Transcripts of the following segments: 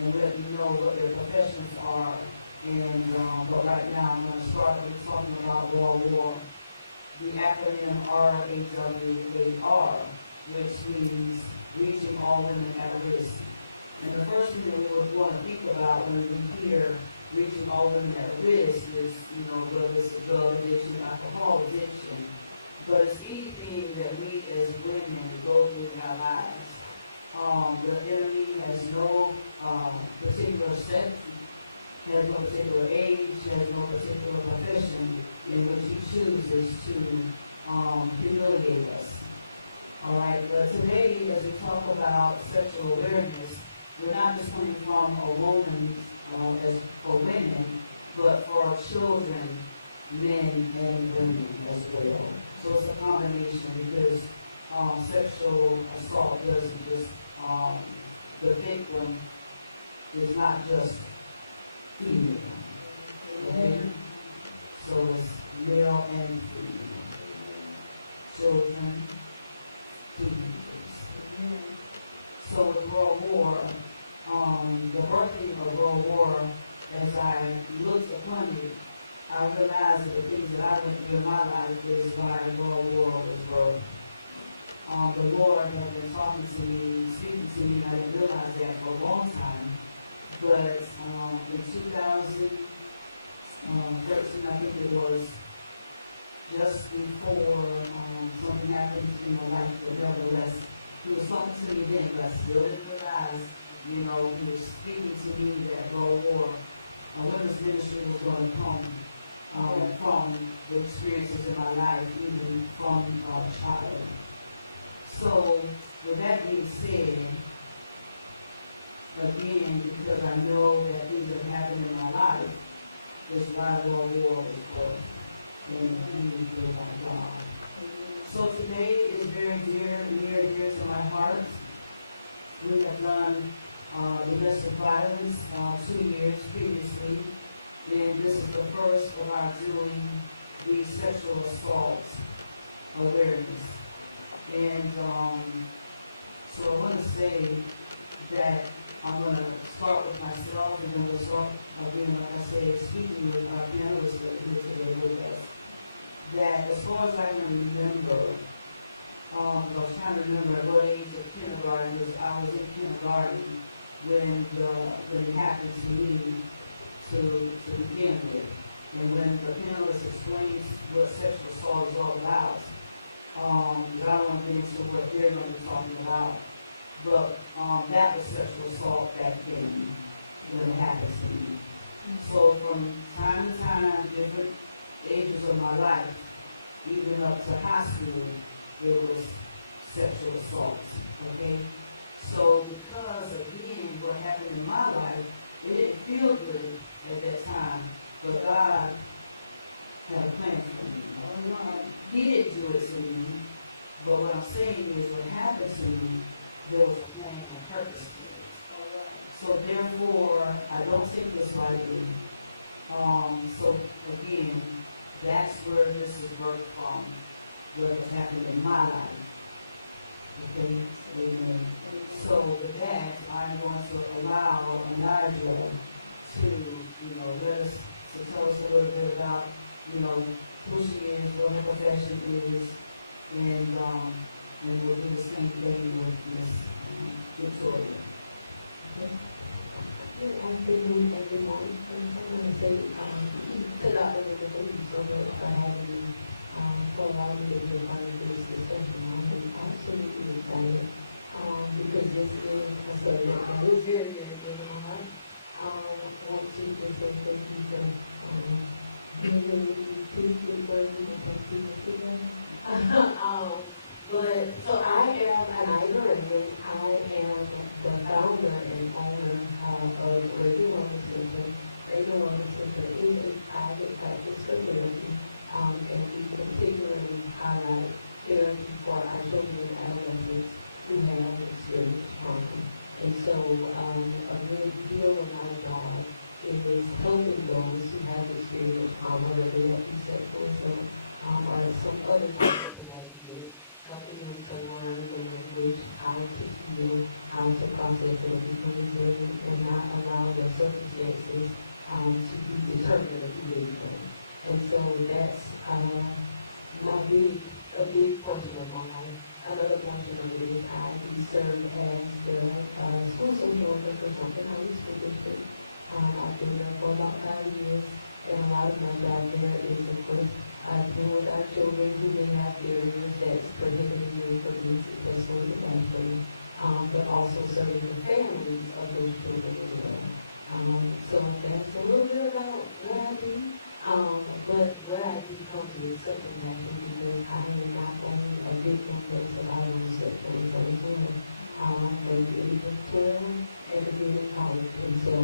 and let you know what their professions are. And but right now I'm going to start with talking about World War. The acronym RAWAR, which means reaching all women at risk. And the first thing that we would want to think about when we hear reaching all women at risk is, whether it's a drug addiction, alcohol addiction, but it's anything that we as women go through in our lives. The enemy has no particular sex, has no particular age, has no particular profession in which he chooses to humiliate us. All right, but today, as we talk about sexual awareness, we're not just coming from a woman as for women, but for our children, men and women as well. So it's a combination because sexual assault doesn't just, the victim is not just female. Okay? So it's male and female. Children, teenagers. So the World War, the birthing of World War, as I looked upon it, I realized that the things that I went through in my life is why World War was birthed. The Lord had been talking to me, speaking to me, and I didn't realize that for a long time. But in 2013, I think it was, just before something happened in my life, but nevertheless, he was talking to me then, but I still didn't realize, he was speaking to me that World War, women's ministry was going to come from the experiences in my life, even from a child. So, with that being said, again, because I know that things that have happened in my life is why World War was born. And he was my God. So today is very near and dear to my heart. We have done domestic violence 2 years previously, and this is the first of our doing the sexual assault awareness. And so I want to say that I'm going to start with myself, and then we'll start, again, like I said, speaking with our panelists that are here today with us. That as far as I can remember, I was trying to remember at what age of kindergarten, because I was in kindergarten when it happened to me to begin with. And when the panelist explains what sexual assault is all about, I don't want to get into what they're going to be talking about, but that was sexual assault back then when it happened to me. So from time to time, different ages of my life, even up to high school, there was sexual assault, okay? So because, again, what happened in my life, it didn't feel good at that time, but God had a plan for me. He didn't do it to me, but what I'm saying is what happened to me, there was a plan and a purpose to it. So therefore, I don't take this lightly. So again, that's where this is birthed from, what has happened in my life. Okay, amen. So with that, I'm going to allow Elijah to, tell us a little bit about, who she is, what her profession is, and we'll do the same thing with Miss Victoria. Okay. Good afternoon, everyone. I want to say to Dr. Thank you so much for having me, for allowing me to be a part of this discussion. I'm absolutely excited because this is a subject that is very, very good in my heart. I want to just say thank you for being with me to for me and for speaking together. But so I am an Iranian. I am the founder and owner of Radio Women's Center. Radio Women's Center is a private practice facility, and we particularly highlight therapy for our children and adolescents who have experienced trauma. And so a good deal of our job is helping those who have experienced trauma, whether that be sexual assault or some other type of traumatic, helping them to learn the language, how to heal, how to process their feelings, and not circumstances, to be determined of who they become. And so that's, a big portion of my life. Another portion of it is I do serve as the, school social worker for Sunken County School District. I've been there for about 5 years, and a lot of my job there is, of course, dealing with our children who may have areas that's prohibited for them to successful in the but also serving the families of those children as well. So that's a little bit about what I do. But what I do come to is such a passion because I am not only a victim of surviving sexual assault, but the age of 12 and to be in college. And so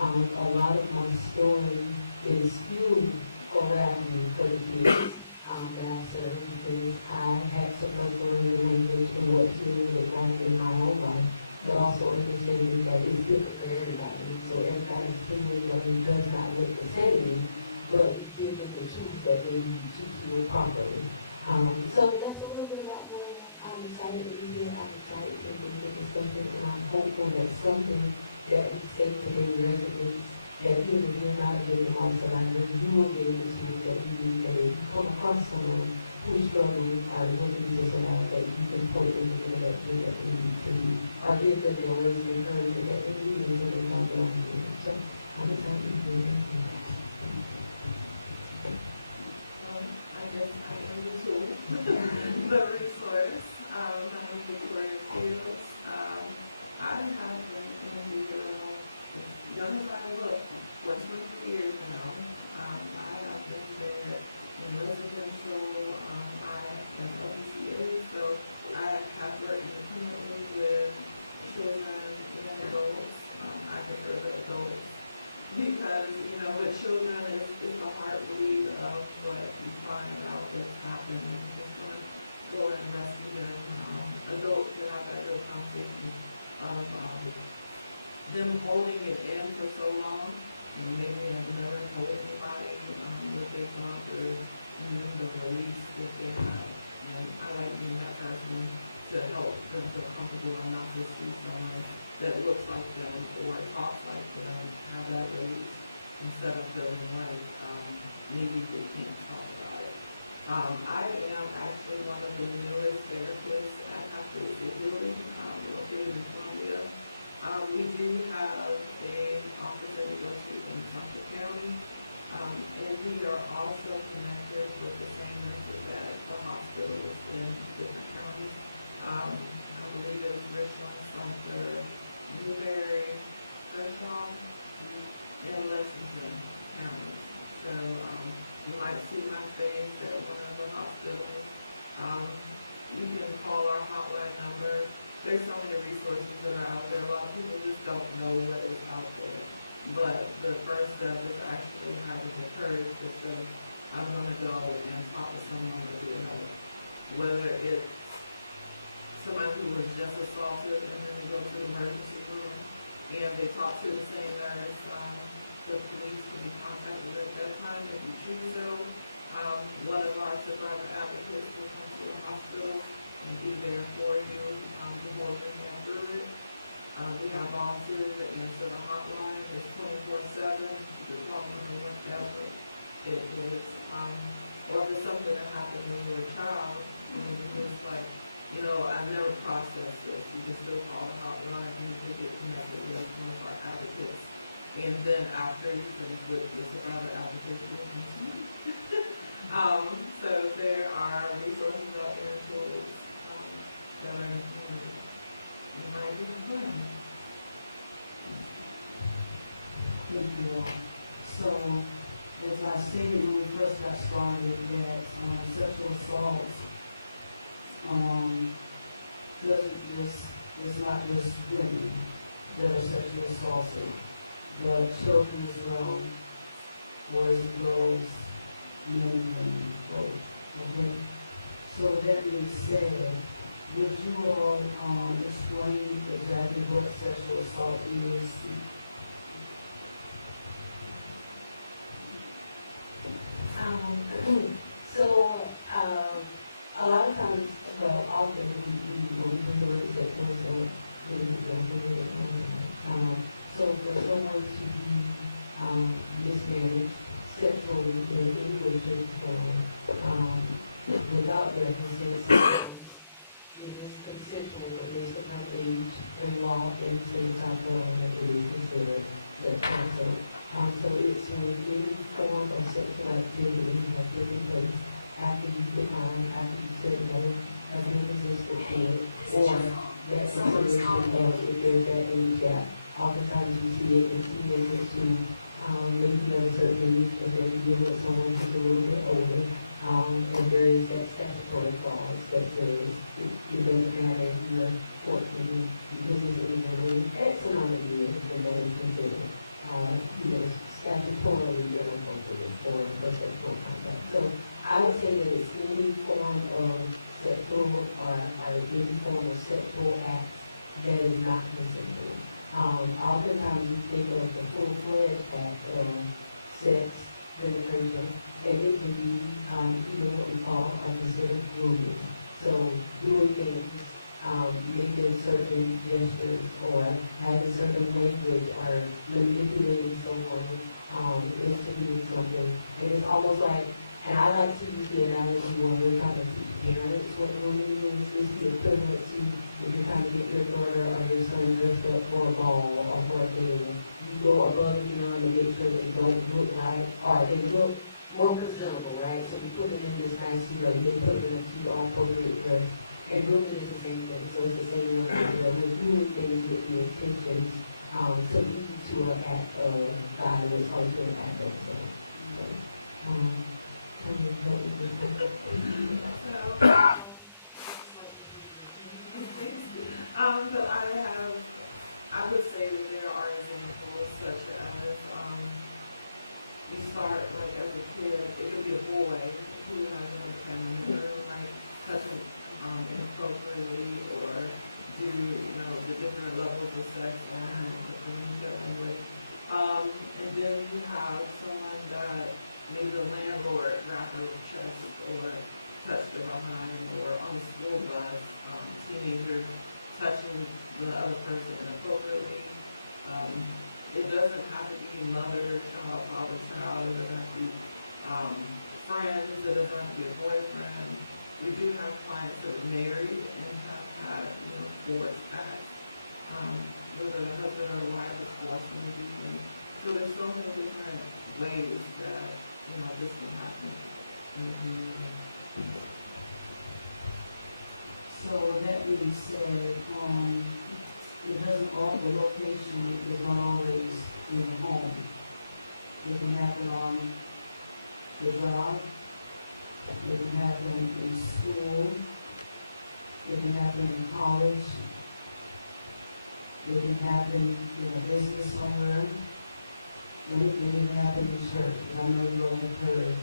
a lot of my story is fueled around me for the kids that I serve because I had to go through the language and what healing is like in my own life, but also understanding that it's different for everybody. So everybody's healing level does not look the same, but we give them the tools that they need to heal properly. So that's a little bit about where I'm excited to be here. I'm excited to be here discussion, and I'm hopeful that something that we say today resonates, that even if you're not getting all survivors, you will get the tools that you need, that if you come across someone who's struggling or looking to survive, that you can put them in that thing that they need to do, or give them the way to encourage that they need and so they don't go on to. So I'm excited to be here. I guess I am the tool, the resource. I'm a big word of fields. I have been in the young as I look for 20 years now. I have been there in residential. I am FCA, so I have worked independently with children and adults. I prefer the adults because, with children, it's the heartbeat of what you find out that's happening. You just want to go and rescue them. Adults that I've had those conversations of them holding it in for so long, and maybe have never told anybody what they've gone through, and then the release that they have. And I like being that person to help them feel comfortable and not just see someone that looks like them or talks like them, have that release instead of feeling like maybe they can't talk about it. I am actually one of the newest therapists at Activity Healing, located in Columbia. We do have an office that we go to in Suffolk County, and we are also connected with the same nurses at the hospitals in different counties. I believe it was Richland, Sumter, Newberry, Kershaw, and Lexington counties. So you might see my face at one of the hospitals. You can call our hotline number. There's so many resources that are out there. A lot of people just don't know what is out there. But the first step is actually having the courage to say, I'm going to go and talk to someone with your help. Whether it's someone who was just assaulted and then they go to the emergency room and they talk to the same nurse, the police can be contacted at that time if you choose so. One of our survivor advocates will come to the hospital and be there for you to hold them all through it. We have volunteers that answer the hotline. It's 24/7. You can call them whenever it is. Or if it's something that happened when you were a child, and it's like, I never processed this. You can still call the hotline and you can get connected with one of our advocates. And then after you finish with the survivor advocates, you'll continue. So there are resources out there and tools that are Thank you all. So, as I stated when we first got started, that sexual assault it's not just women that are sexually assaulted, but children as well, boys and girls, men and both. Okay? So with that being said, would you all explain exactly what sexual assault is? A lot of times, often when we do sexual assault, so for someone to of if there's that age gap. Oftentimes you see it in teenagers who, maybe at a certain age, and then you get with someone who's a little bit older. And there is that statutory clause that says it doesn't matter if you're 14, because it's even X amount of years, and that is considered, statutorily inappropriate for sexual contact. So I would say that it's any form of sexual or any form of sexual acts that is not consensual. Oftentimes you think of the full-fledged act of sex, penetration, and it can be what we call considered grooming. So doing things, making certain gestures or having certain language or manipulating someone into doing something. It is almost like, and I like to use the analogy when we're trying to teach parents what grooming is. It's the equivalent to if you're trying to get your daughter or your son dressed up for a ball or for a thing. You go above and beyond to make sure they don't look right or they look more presentable, right? So we put them in this nice suit, or they put them in a suit all appropriate dress. And grooming is the same thing. So it's the same thing. We're doing things with the intention to lead to an act of violence or to an act of sex. But I would say that there are examples such as, you start like as a kid, it could be a boy who has a mother like touching inappropriately or do the different levels of sex and with. And then you have someone that maybe the landlord wrapped her chest or touched her behind or on the school bus, teenagers touching the other person inappropriately. It doesn't have to be mother, child, father, child. It doesn't have to be friends. It doesn't have to be a boyfriend. We do have clients that are married and have had forced acts. Whether the husband or the wife is forced to do them. So there's so many different ways that this can happen. So that being said, it doesn't all the location is always in the home. It can happen on the job. It can happen in school. It can happen in college. It can happen in a business somewhere. And it can even happen in church. And I know you all have heard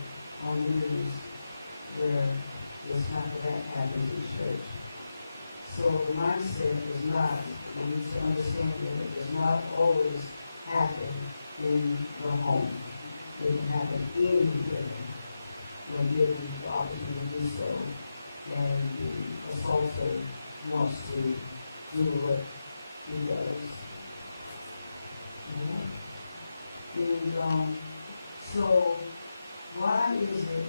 on the news where this type of act happens in church. So the mindset is not, we need to understand that it does not always happen in the home. It can happen anywhere when given the opportunity to do so. And the assaulter wants to do what he does. And so why is it,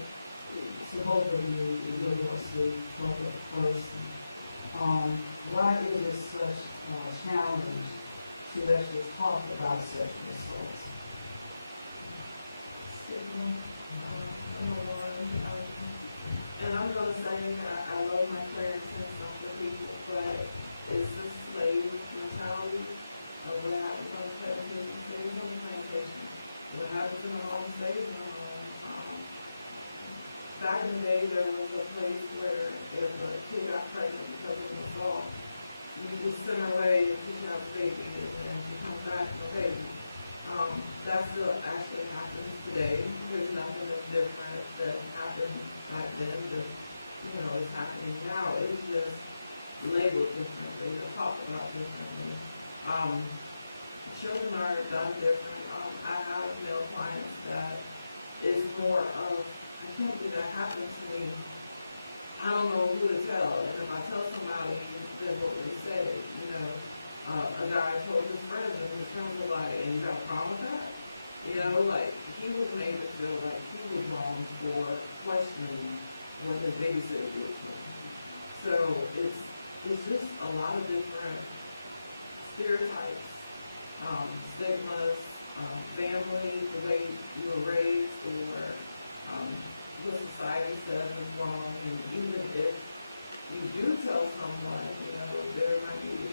so hopefully you really want to talk first. Why is it such a challenge to actually talk about sexual assault? And I'm going to say I love my parents and some of people, but it's this slave mentality of what happens on the plantation, stays on the plantation, what happens in the home stays in the home. Back in the day, there was a place where if a kid got pregnant because of an assault, you just send her away and she has a baby, and she comes back with a baby. That still actually happens today. There's nothing that's different that happened back then, just, it's happening now. It's just labeled differently, or talked about differently. Children are done different. I have male clients that is more of, I can't believe that happened to me. I don't know who to tell. And if I tell somebody, then what would he say? A guy told his friends, and his friends were like, and you got a problem with that? He was made to feel like he was wrong for questioning what his babysitter did to him. So it's just a lot of different stereotypes, stigmas, family, the way you were raised, or what society says is wrong. And even if you do tell someone, there might be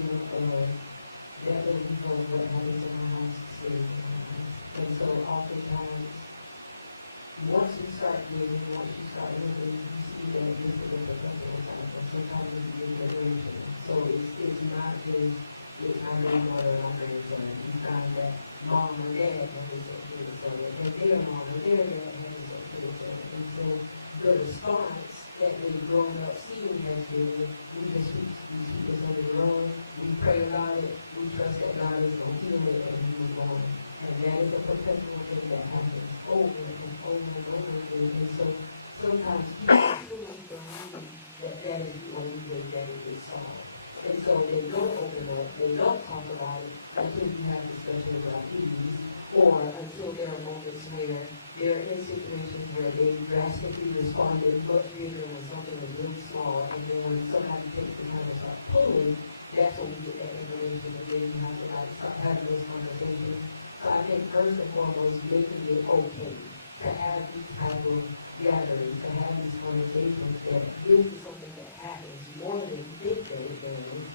stigma of that will become what happens in my house stays in my house. And so oftentimes, once you start interviewing, you see that this is a professional cycle. Sometimes it's a generation. So it's not just I know mother and I know son. You find that mom or dad has this okay with son, and their mom or their dad has this okay with son. And so the response that we've grown up seeing has been, we just sweep this under the rug, we pray about it, we trust that God is going to heal it, and we move on. And that is a perpetual thing that happens over and over and over again. And so sometimes people truly believe that that is the only way that it is solved. And so they don't open up, they don't talk about it until you have discussion about these, or until there are moments where they're in situations where they drastically responded much bigger when something was really small, and then when somebody takes the time to start pulling, that's when we get that information, and then you have to like start having those conversations. So I think first and foremost, making it okay to have these type of gatherings, to have these conversations, that this is something that happens more than you think that it does.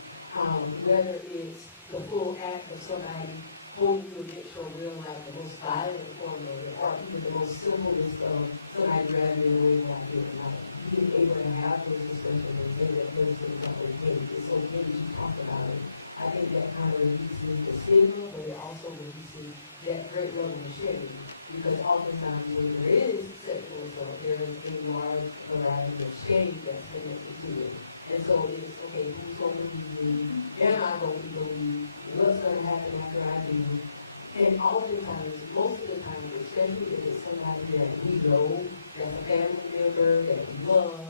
Whether it's the full act of somebody holding you against your will, like the most violent form of it, or even the most simplest of somebody grabbing you away like this, like being able to have those discussions and say that this is not okay. It's okay that you talk about it. I think that kind of releases the stigma, but it also releases that great level of shame. Because oftentimes when there is sexual assault, there is a large variety of shame that's connected to it. And so it's, okay, who's going to believe me? Am I going to believe? What's going to happen after I do? And oftentimes, most of the time, especially if it's somebody that we know, that's a family member, that we love,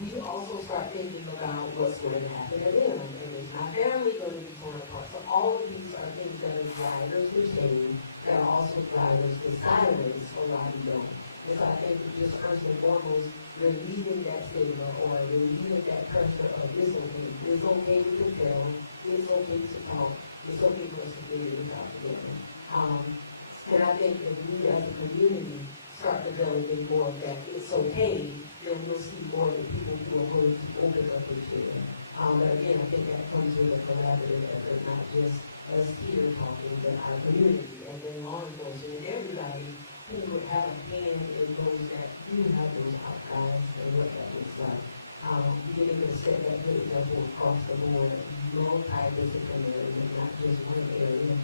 we also start thinking about what's going to happen to them. And is my family going to be torn apart? So all of these are things that are drivers to shame, that are also drivers to silence for why we don't. And so I think just first and foremost, relieving that stigma or relieving that pressure of it's okay. It's okay to tell. It's okay to talk. It's okay for us to figure this out together. And I think if we as a community start developing more of that it's okay, then we'll see more of the people who are willing to open up and share. But again, I think that comes with a collaborative effort, not just us here talking, but our community and then law enforcement and everybody who would have a hand in those that do have those outcries and what that looks like. Being able to set that good example across the board, multidisciplinary, and not just one area,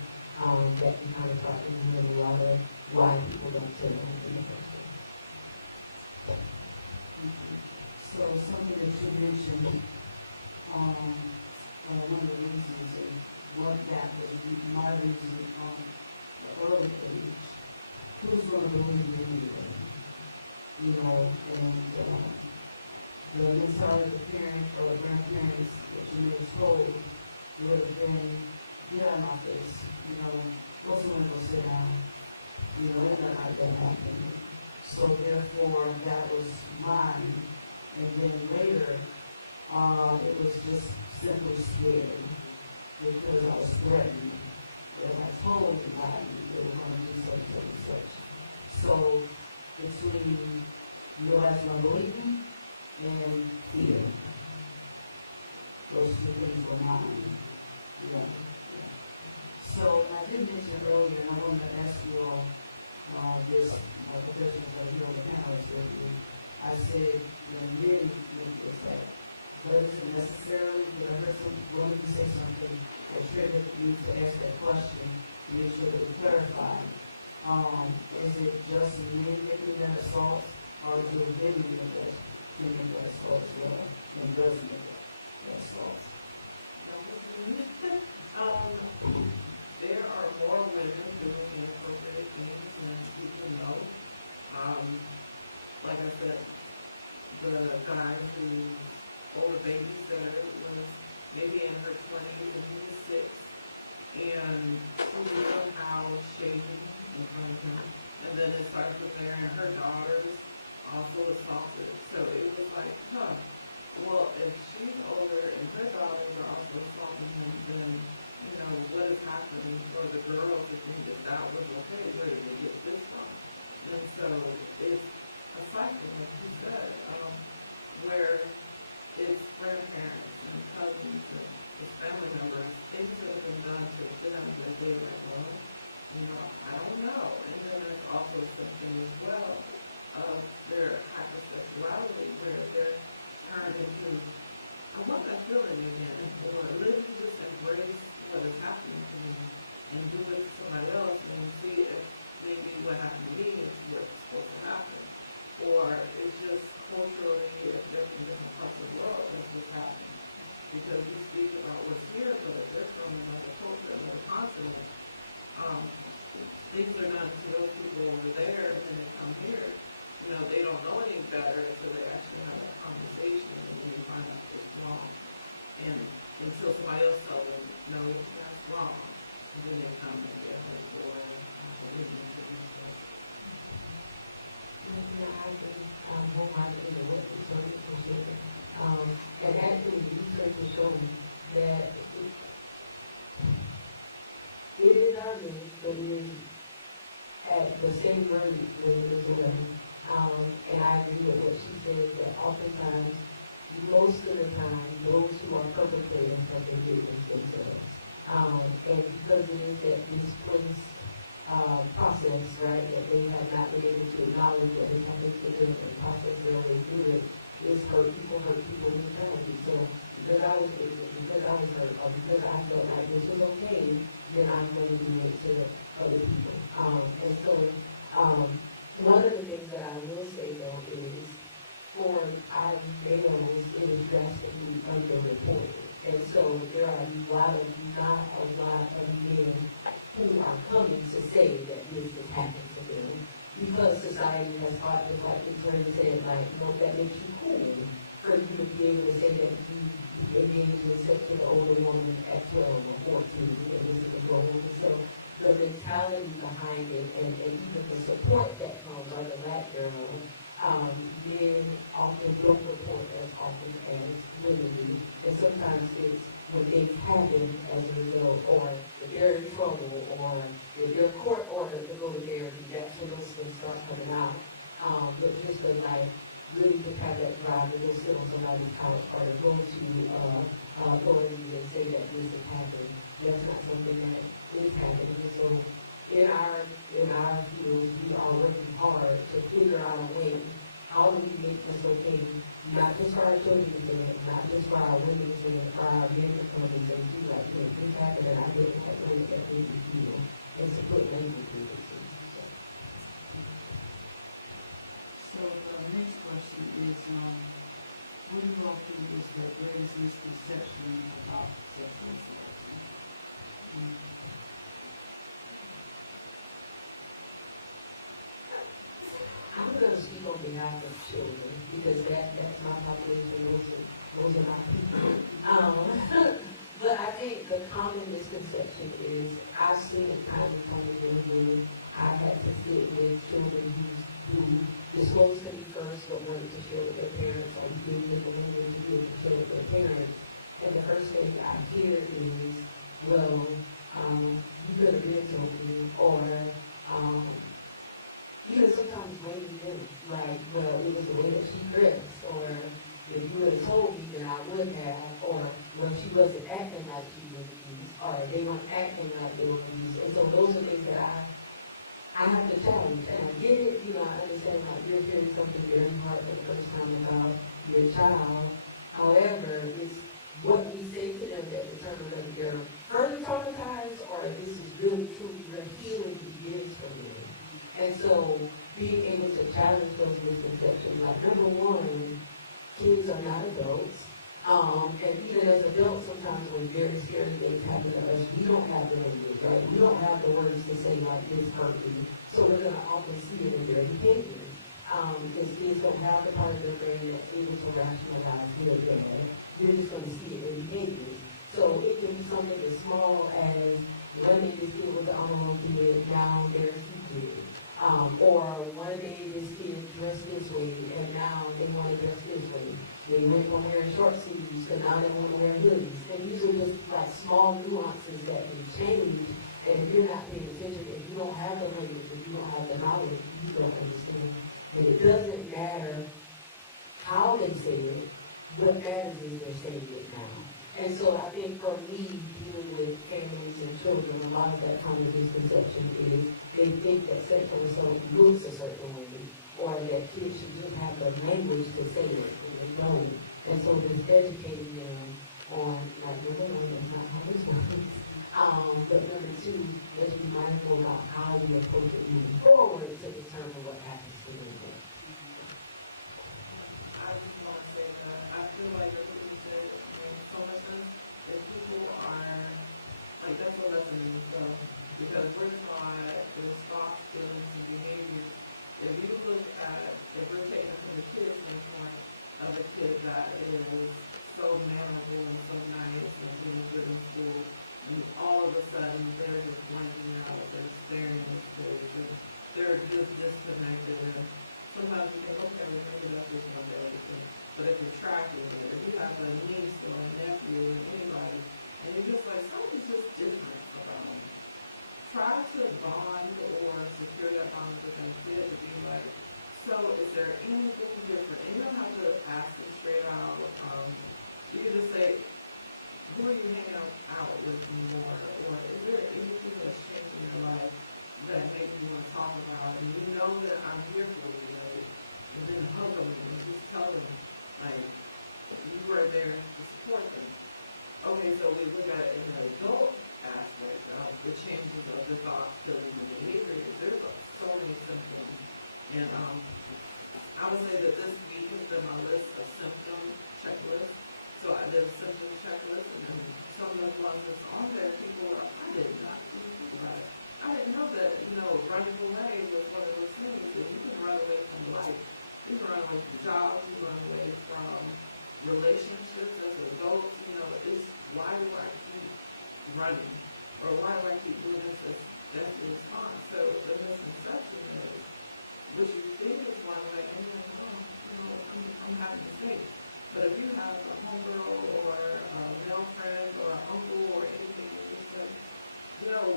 that we kind of start thinking a lot of why people don't tell them in the first place. So something that you mentioned, one of the reasons is what that was my reason the early age. Who's going to believe you anyway? You know, and the mentality of the parent or grandparents that you were told would have been, get out of my face, you know, go somewhere and go sit down. You know, and not like that happened. So therefore, that was mine. And then later, it was just simply scared because I was threatened that I told somebody they were going to do such and such. So between nobody's going to believe me and fear, those two things were mine. Yeah. So I did mention earlier, and I want to ask you all this professional for the panelists with you. I said, really make this that. But it's necessarily that I heard some woman say something that triggered you to ask that question to make sure that we clarify. Is it just men making that assault, or is it women that can make that assault as well, and does make that assault? There are more women doing inappropriate things than people know. Like I said, the guy whose older babysitter was maybe in her 20s and he was 6, and who knew how shady and content. And then it started from there, and her daughters also assaulted. So it was like, well, if she's older and her daughters are also assaulting him, then that is at the same rate as well. And I agree with what she said, that oftentimes, most of the time, those who are perpetrators have been victims themselves. And because it is that displaced process, right, that they have not been able to acknowledge that they have been victims and process their way through it, is hurt people mentality. So because I was ignorant, because I was hurt, or because I felt like this was okay, then I'm going to do it to other people. And so one of the things that I will say though is for our males, it is drastically underreported. And so there are not a lot of men who are coming to say that this has happened to them because society has thought, just like Trinity said, like, that makes you cool for you to be able to say that you engaged in sex with an older woman at 12 or 14 and this is the goal. So the mentality behind it and even the support that comes, like the black girl, men often don't report as often as women do. And sometimes it's when things happen as a result, or if they're in trouble, or if they're court ordered to go to therapy, that's when those things start coming out. But just to really to have that drive to go sit on somebody's couch or to go to authorities and say that this has happened, that's not something that is happening. And so in our fields, we are working hard to figure out a way. How do we make this okay? Not just for our children's sake, not just for our women's sake, for our men to come and say, gee, like, this happened and I didn't have to make that big deal. And to put language to it. So the next question is, what do you all feel is the greatest misconception about sexual assault? I'm going to speak on behalf of children because that's my population, those are my people. But I think the common misconception is I've seen it time and time again when I had to sit with children who disclosed to me first but wanted to share with their parents, or didn't get the language to be able to share with their parents. And the first thing I hear is, well, you could have been told me, or even sometimes blaming them, like, well, it was the way that she dressed, or if you would have told me, then I would have, or well, she wasn't acting like she was abused, or they weren't acting like they were abused. And so those are things that I have to challenge. And I get it, I understand like you're hearing something very hard for the first time about your child. However, it's what we say to them that determines whether they're further traumatized or if this is really truly where healing begins for them. And so being able to challenge those misconceptions, like number one, kids are not adults. And even as adults, sometimes when very scary things happen to us, we don't have the language, right? We don't have the words to say like this hurt me. So we're going to often see it in their behavior. Because kids don't have the part of their brain that's able to rationalize good or bad. You're just going to see it in behaviors. So it can be something as small as one day this kid was the honorable kid, now they're stupid. Or one day this kid dressed this way, and now they want to dress this way. They went from wearing short sleeves, and now they want to wear hoodies. And these are just like small nuances that can change. And if you're not paying attention, if you don't have the language, if you don't have the knowledge, you don't understand. And it doesn't matter how they say it. What matters is they're saying it now. And so I think for me, dealing with families and children, a lot of that common misconception is they think that sexual assault looks a certain way, or that kids should just have the language to say it, and they don't. And so just educating them on, like, number one, that's not how this works. But number two, let's be mindful about how we approach it moving forward to determine what happens to them. I just want to say that I feel like that's what you said makes so much sense. If people are, like, that's a lesson in itself. Because we're taught the thoughts, feelings, and behaviors. If you look at, if we're taking from the kids' standpoint of a kid that is so mannerable and so nice and doing good in school, and all of a sudden they're just blanking out, they're staring at school, they're just disconnected. And sometimes you think, okay, maybe that's just one day. But if you're tracking it, if you have a niece or a nephew or anybody, and you're just like, something's just different about them. Try And, I would say that this week has been my list of symptom checklist. So I did a symptom checklist, and then some of the ones that's on there, people are, I did not even think about it. I didn't know that, running away was one of those things that you can run away from life. You can run away from jobs, you can run away from relationships as adults, it's why do I keep running? Or why do I keep doing this? That's the response. So the misconception is, what you think is one way, and you're like, I'm having a mistake. But if you have a homegirl or a male friend or an uncle or anything, and you say,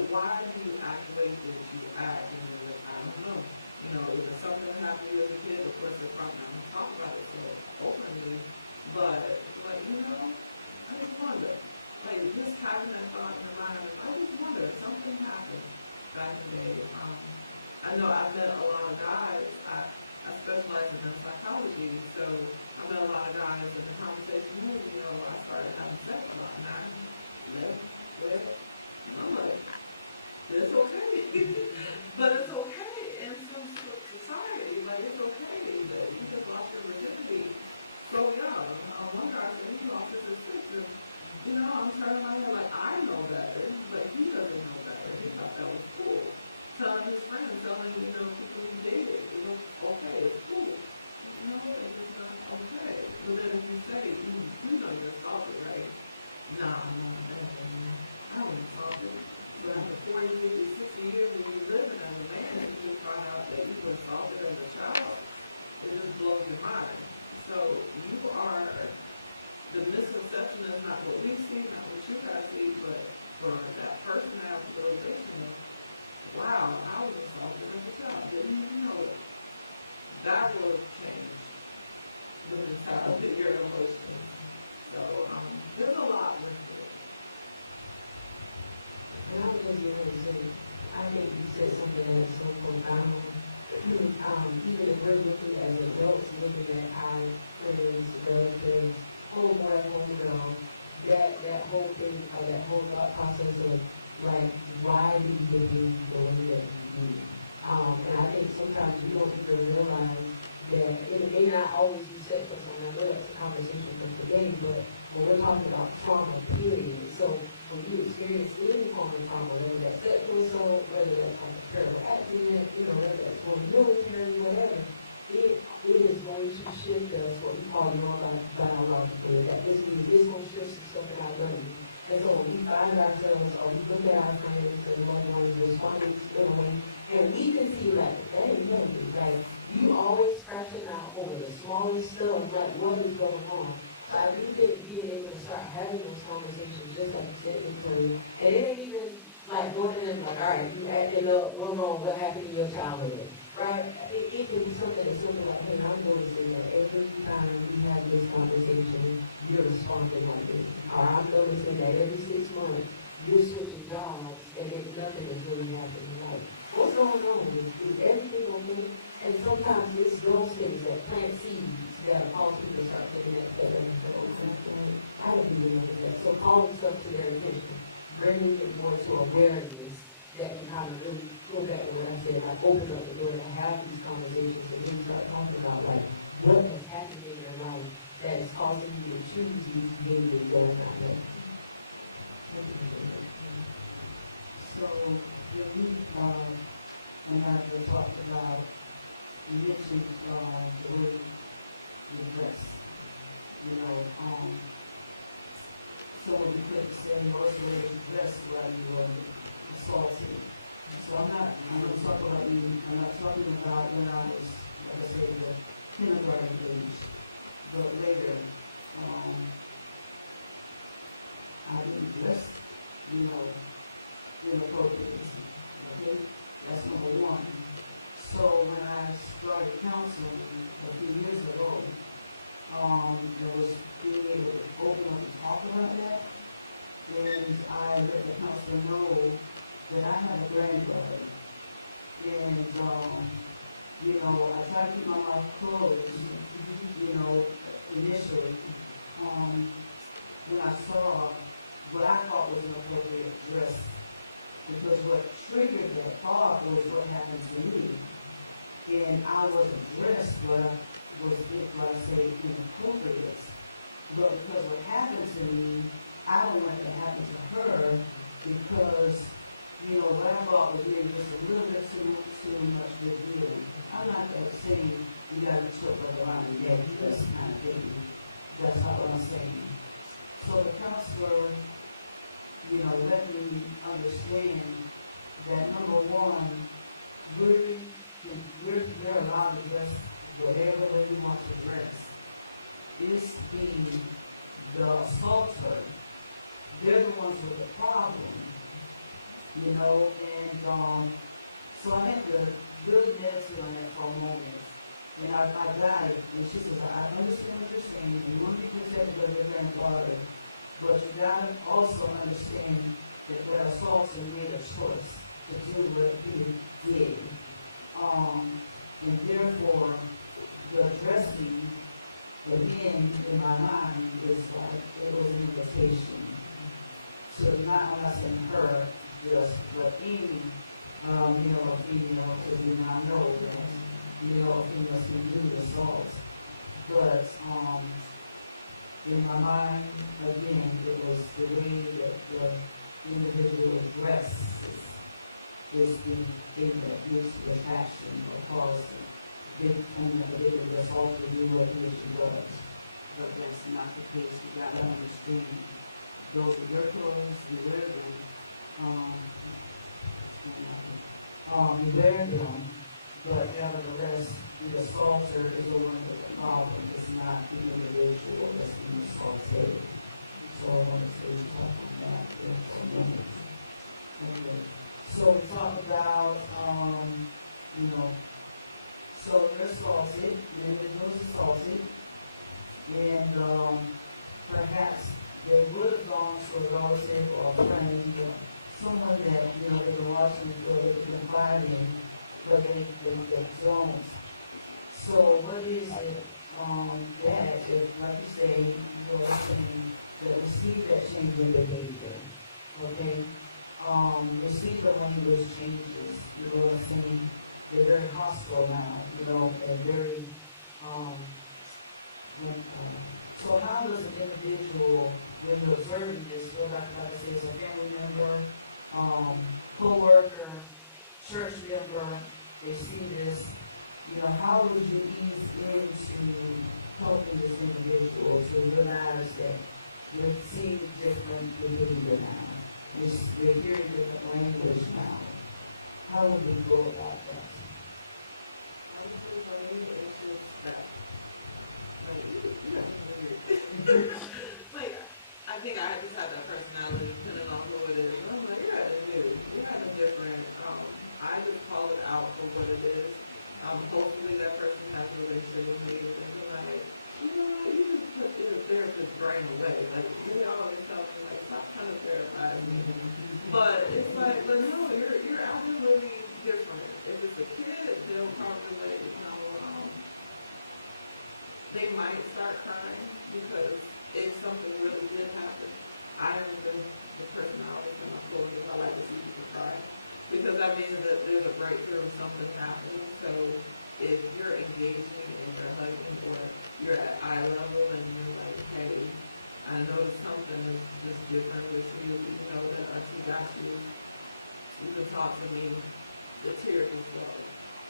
why do you act the way that you act? And you're like, I don't know. Is it something that happened to you as a kid? Of course, they're probably not going to talk about it so openly. But, I just wonder. This happened and thought in my mind, I just wonder, something happened back in the day. I know I've met a lot of guys. I specialize in psychology, so I met a lot of guys in the conversation room, I started having sex a lot, and I left. And I'm like, it's okay. But it's okay in some society. It's okay that you just lost your virginity so young. One guy said he lost his sister. I'm turning my head like, I know better, but he doesn't know better. He thought that was cool. Telling his friends, telling, people he dated, okay, it's cool. It's not okay. But then if you say, you're salty, right? Nah, I wasn't salty. But after 40, 50, 60 years when you're living as a man, and you find out that you were assaulted as a child, it just blows your mind. So the misconception is not what we see, not what you guys see, but for that person to have the realization of, wow, I was assaulted as a child, didn't even know it. That will change the mentality of your emotions. So there's a lot with it. And I was just going to say, I think you said something that's so profound. Even if we're looking as adults, looking at our friends, relatives, homeboy, homegirl, that whole thing, that whole thought process of, why do you believe the way that you do? And I think sometimes we don't even realize that it may not always be sexual, and I know that's a conversation for today, but when we're talking about trauma, period, so when you experience any form of trauma, whether that's sexual assault, whether that's a terrible accident, whether that's going to the military, whatever, it is going to shift us what we call neurobiological. That basically is going to shift some stuff in our brain. And so when we find ourselves, or we look at our friends and loved ones responding to them, and we can see that ain't nothing, you always scratching out over the smallest stuff, what is going on. So I do think being able to start having those conversations, just like you said, Victoria, and it ain't even going to them all right, you acting up, what's wrong, what happened in your childhood, right? It can be something that's simple like, hey, I'm noticing that every time we have this conversation, you're responding like this. Or I'm noticing that every 6 months, you're switching jobs, and then nothing is really happening. What's going on? Is everything okay? And sometimes it's those things that plant seeds that cause people to start taking that step and say, okay, I don't even know that. So calling stuff to their attention, bringing it more to awareness that can kind of really go back to what I said, open up the door to have these conversations and then start talking about what has happened in your life that is causing you to choose these behaviors that are not there. So, when I talked about, you mentioned the word regress. So when you could say most of the regress while you were assaulted. So I'm not talking about you, I'm not talking about when I was, like I said, the kindergarten age, but later, I didn't dress, inappropriately. Okay? That's number one. So when I started counseling a few years ago, there was being able to open up and talk about that. And I let the counselor know that I have a granddaughter. And, I tried to keep my mouth closed, initially, when I saw what I thought was an appropriate dress. Because what triggered that thought was what happened to me. And I wasn't dressed what I was, like I say, inappropriate. But because what happened to me, I don't want it to happen to her because, you know, what I thought was really just a little bit too much good dealing. I'm not going to say you got to trip like around the neck, this kind of thing. That's not what I'm saying. So the counselor, you know, let me understand that number one, we're allowed to dress whatever way we want to dress. It's the assaulter. They're the ones with the problem, you know, and so I had to really meditate on that for a moment. And I got it, and she says, I understand what you're saying, you want to be protected of your grandfather, but you got to also understand that that assaulter made a choice to do what he did. And therefore, the dressing, again, in my mind, is like, it was an invitation. So not, I'm not saying her, just, but any, female, because, I know that, females can do assault. But, in my mind, again, it was the way that the individual dresses is the thing that gives the action or cause the victim assault to do what he or she does. But that's not the case. You gotta understand. Those are your clothes, you wear them. You wear them, but nevertheless, the assaulter is the one with the problem. It's not the individual that's being assaulted. So I want to say something about that for a moment. Okay. So we talk about, so they're assaulted, the individual is assaulted, and perhaps they would have gone to a relative or a friend or someone that, they've been watching or they've been fighting, but they don't. So what is it that, if, like you say, you're saying, that we see that change in behavior, okay? We see the language changes, what I'm saying? They're very hostile now, and very, so how does an individual, when you're observing this, go back, like I say, as a family member, co-worker, church member, they see this, how would you ease into helping this individual to realize that they see different behavior now? They hear different language now. How would we go about that? I think I just have that personality depending on who it is. And I'm like, you're kind of new. You're kind of different. I just call it out for what it is. Hopefully that person has a relationship with me and they're like, you just put your therapist brain away. Like, they always tell me, like, stop trying to therapize me. But it's like, but no, you're out here really different. If it's a kid, they'll probably like, they might start crying because if something really did happen, I am the personality for my children. I like to see people cry because that means that there's a breakthrough of something happening. So if you're engaging and you're hugging or you're at eye level and you're like, hey, I noticed something is just different with you, that you got you. You can talk to me, the tears will flow.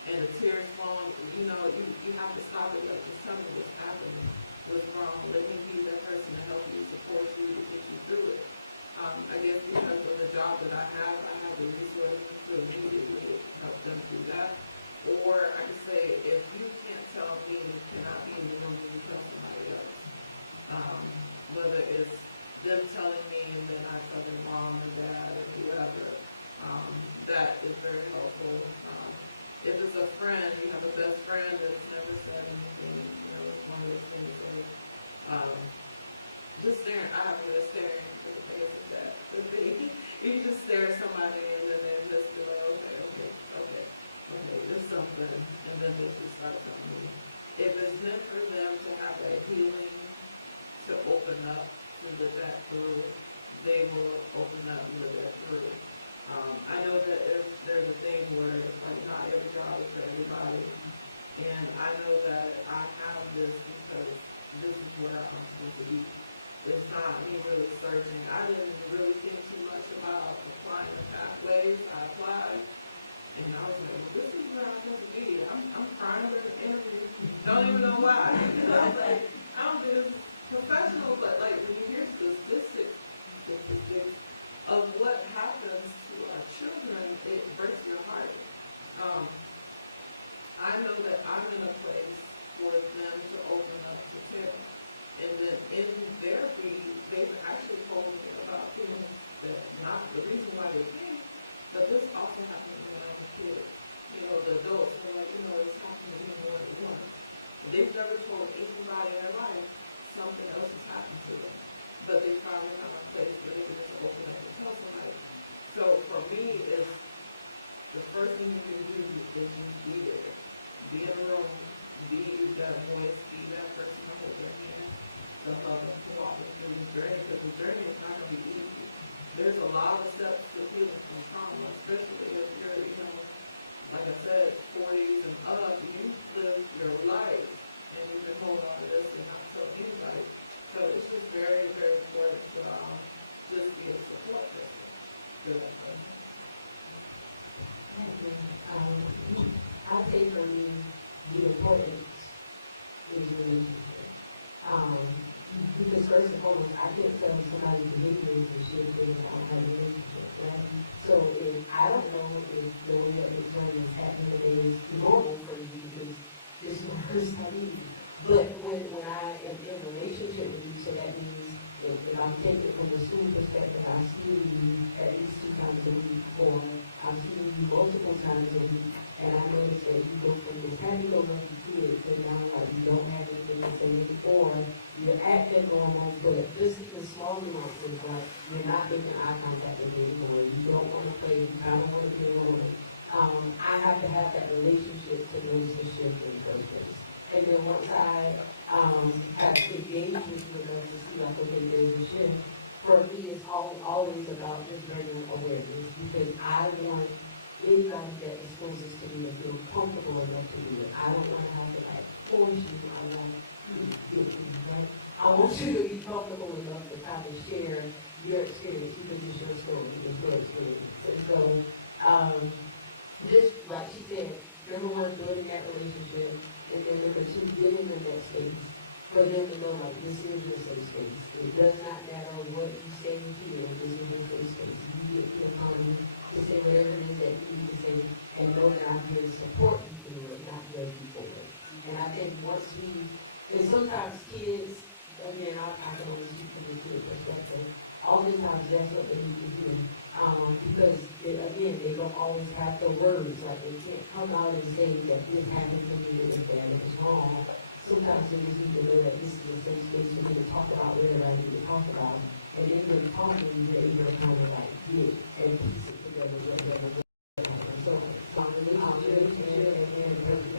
And the tears flowing, you have to stop it. Like, just tell me what's happening, what's wrong. Let me be that person to help you, support you, to get you through it. I guess because of the job that I have the resources to immediately help them do that. Or I can say, if you can't tell me, you cannot be in the room to tell somebody else. Whether it's them telling me and then I tell their mom or dad or whoever, that is very helpful. If it's a friend, you have a best friend that's never said anything, it's one of those things that, just staring, I have to stare into the face of that. You can just stare at somebody and then just be like, okay, there's something, and then they'll just start telling me. If it's meant for them to have a healing, to open up, to let that through, they will open up and let that through. I know that if there's a thing where it's like not every job is for everybody, and place, I applied, and I was like, well, this is where I'm supposed to be. I'm crying during the interview. Don't even know why. And I was like, I don't think it's professional, but like when you hear statistics of what happens to our children, it breaks your heart. I know that I'm in a place for them to open up to tell. And then in therapy, they've actually told me about things that not the reason why they came, but this also happened when I was a kid. You know, the adults were like, you know, it's happened to me more than once. They've never told anybody in their life something else has happened to them. But they finally found a place where they can just open up and tell somebody. So for me, it's the first thing you can do is just be there. Be in a room, be that voice, be that person to hold their hand, to help them to walk them through this journey, because the journey is not going to be easy. There's a lot of steps to healing from trauma, especially if you're, you know, like I said, 40s and up, you live your life, and you can hold on to this and not tell anybody. So it's just very, very important to just be a support person. I think for me, the importance is relationship. Because first and foremost, I can't tell somebody's behavior is a shit if they don't have a relationship, right? So if I don't know if the way that this journey is happening today is normal for you because this is the first time you. But when I am in a relationship with you, so that means if I'm taking it from the school perspective, I see you at least 2 times a week, or I'm seeing you multiple times a week, and I notice that you go from this happy-go-lucky kid to now like you don't have anything to say, or you're acting normal, but just the small nuances, like you're not making eye contact with me anymore, you don't want to play, you kind of want to be alone. I have to have that relationship to notice the shift in the first place. And then once I have engaged with you enough to see like, okay, there's a shift, for me it's always about just bringing awareness, because I want anybody that exposes to me to feel comfortable enough to do it. I don't want to have to like force you, I want you to get me, right? I want you to be comfortable enough to kind of share your experience, even just your story, just your experience. And so, just like she said, number one, building that relationship, and then number two, getting in that space for them to know like this is your safe space. It does not matter what you say here, this is your safe space. You get the autonomy to say whatever it is that you need to say, and know that I'm here to support you through it, not judge you for it. And I think once and sometimes kids, again, I can only speak from the kid perspective, oftentimes that's what they need to do. Because, they don't always have the words, like they can't come out and say that this happened to me, it was bad, it was wrong. Sometimes they just need to know that this is a safe space for me to talk about whatever I need to talk about. And then when talking, you're able to kind of like get and piece it together, whatever. So, relationship and person.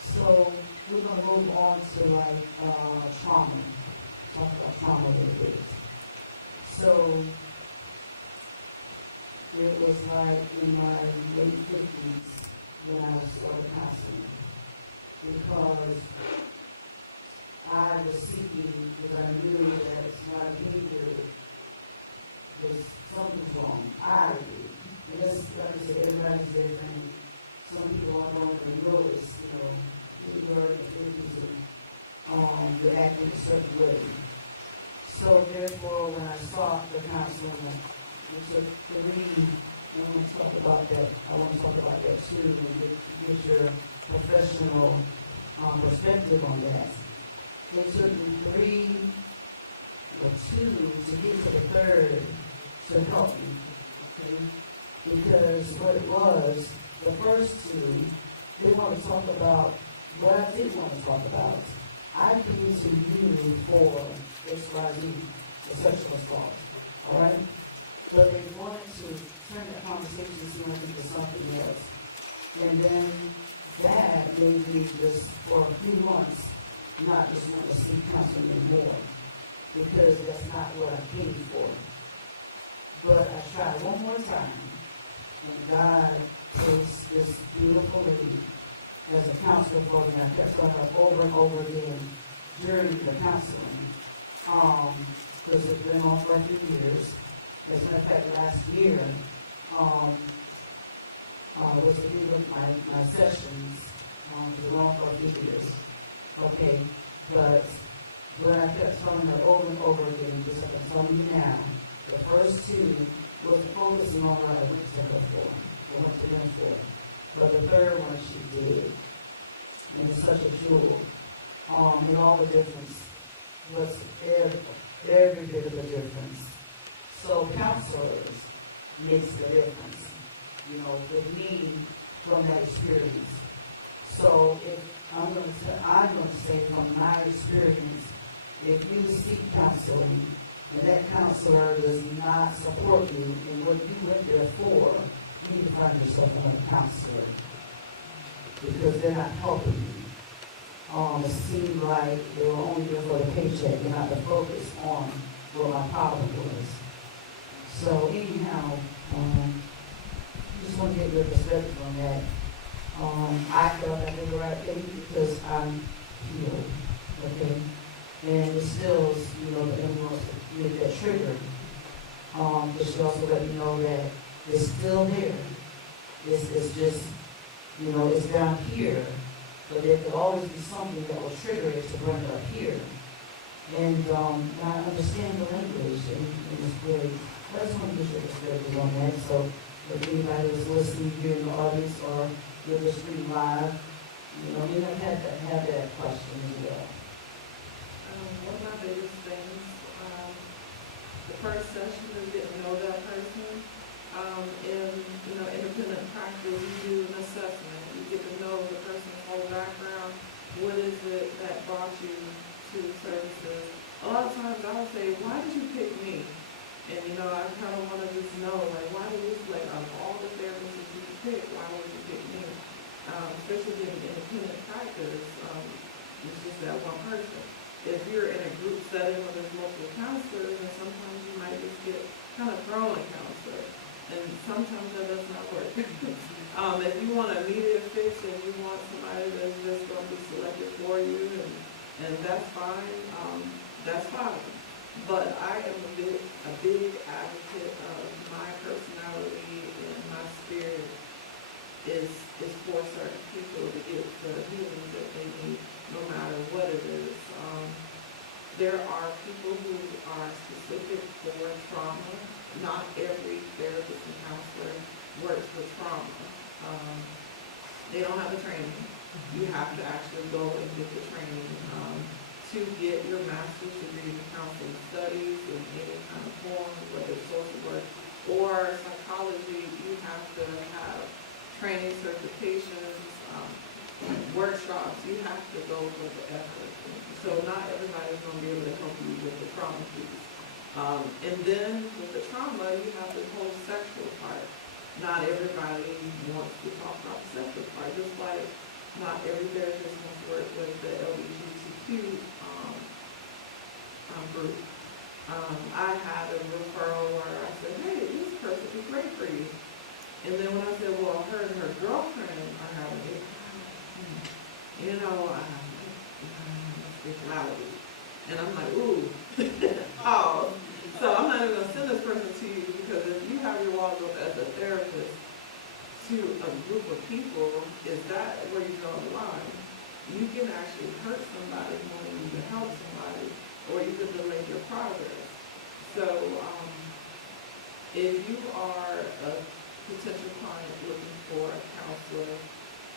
So we're gonna move on to like trauma. Talk about trauma a little bit. So it was like in my late 50s when I started counseling, because I was seeking, because I knew that my behavior was something's wrong. I did. And that's, like I said, everybody's different. Some people are going to notice, you were in the 50s and reacting a certain way. So therefore, when I sought the counseling, it took 3, I want to talk about that. I want to talk about that too, and get your professional perspective on that. It took me 3 or 2 to get to the 3rd to help me, okay? Because what it was, the first 2, they want to talk about what I didn't want to talk about. I came to you for XYZ, the sexual assault, all right? But they wanted to turn the conversation into something else. And then that made me just, for a few months, not just want to see counseling anymore, because that's not what I came for. But I tried one more time, and God placed this beautiful lady as a counselor for me. I kept her over and over again during the counseling. because it's been on for a few years. As a matter of fact, last year, was to do with my sessions, was on for a few years. Okay, but what I kept telling her over and over again, just like I'm telling you now, the first two was focusing on what I went to her for, I went to them for. But the third one she did, and it's such a jewel. And all the difference was every bit of the difference. So counselors makes the difference, you know, with me from that experience. So if I'm going to say from my experience, if you seek counseling and that counselor does not support you in what you went there for, you need to find yourself another counselor because they're not helping you. It seemed like they were only there for the paycheck and not to focus on what my problem was. So anyhow, just want to get your perspective on that. I felt I did the right thing because I'm healed, okay? And it still, you know, the influence with that trigger. But she also let me know that it's still there. It's just, you know, it's down here. But there could always be something that will trigger it to bring it up here. And I understand the language, and it's great. I just want to get your perspective on that. So if anybody is listening here in the audience or you're just reading live, you know, you don't have to have that question as well. One of my biggest things, the first session is getting to know that person. In, you know, independent practice, you do an assessment. You get to know the person's whole background. What is it that brought you to services? A lot of times I would say, why did you pick me? And, you know, I kind of want to just know, like, why did this, like, of all the therapists you pick, why would you pick me? Especially in independent practice, it's just that one person. If you're in a group setting where there's multiple counselors, then sometimes you might just get kind of thrown a counselor. And sometimes that does not work. If you want an immediate fix and you want somebody that's just going to be selected for you, and that's fine, that's fine. But I am a big advocate of my personality and my spirit is for certain people to get the healing that they need, no matter what it is. There are people who are specific for trauma. Not every therapist and counselor works with trauma. They don't have the training. You have to actually go and get the training to get your master's degree in counseling studies in any kind of form, whether it's social work or psychology. You have to have training certifications, workshops. You have to go for the effort. So not everybody's going to be able to help you with the trauma piece. And then with the trauma, you have the whole sexual part. Not everybody wants to talk about the sexual part, just like not every therapist wants to work with the LGBTQ group. I had a referral where I said, hey, this person is great for you. And then when I said, well, her and her girlfriend are having it, you know, sexuality. And I'm like, ooh, oh. So I'm not even going to send this person to you because if you have your walls up as a therapist to a group of people, is that where you draw the line? You can actually hurt somebody more than you can help somebody, or you can delay your progress. So if you are a potential client looking for a counselor,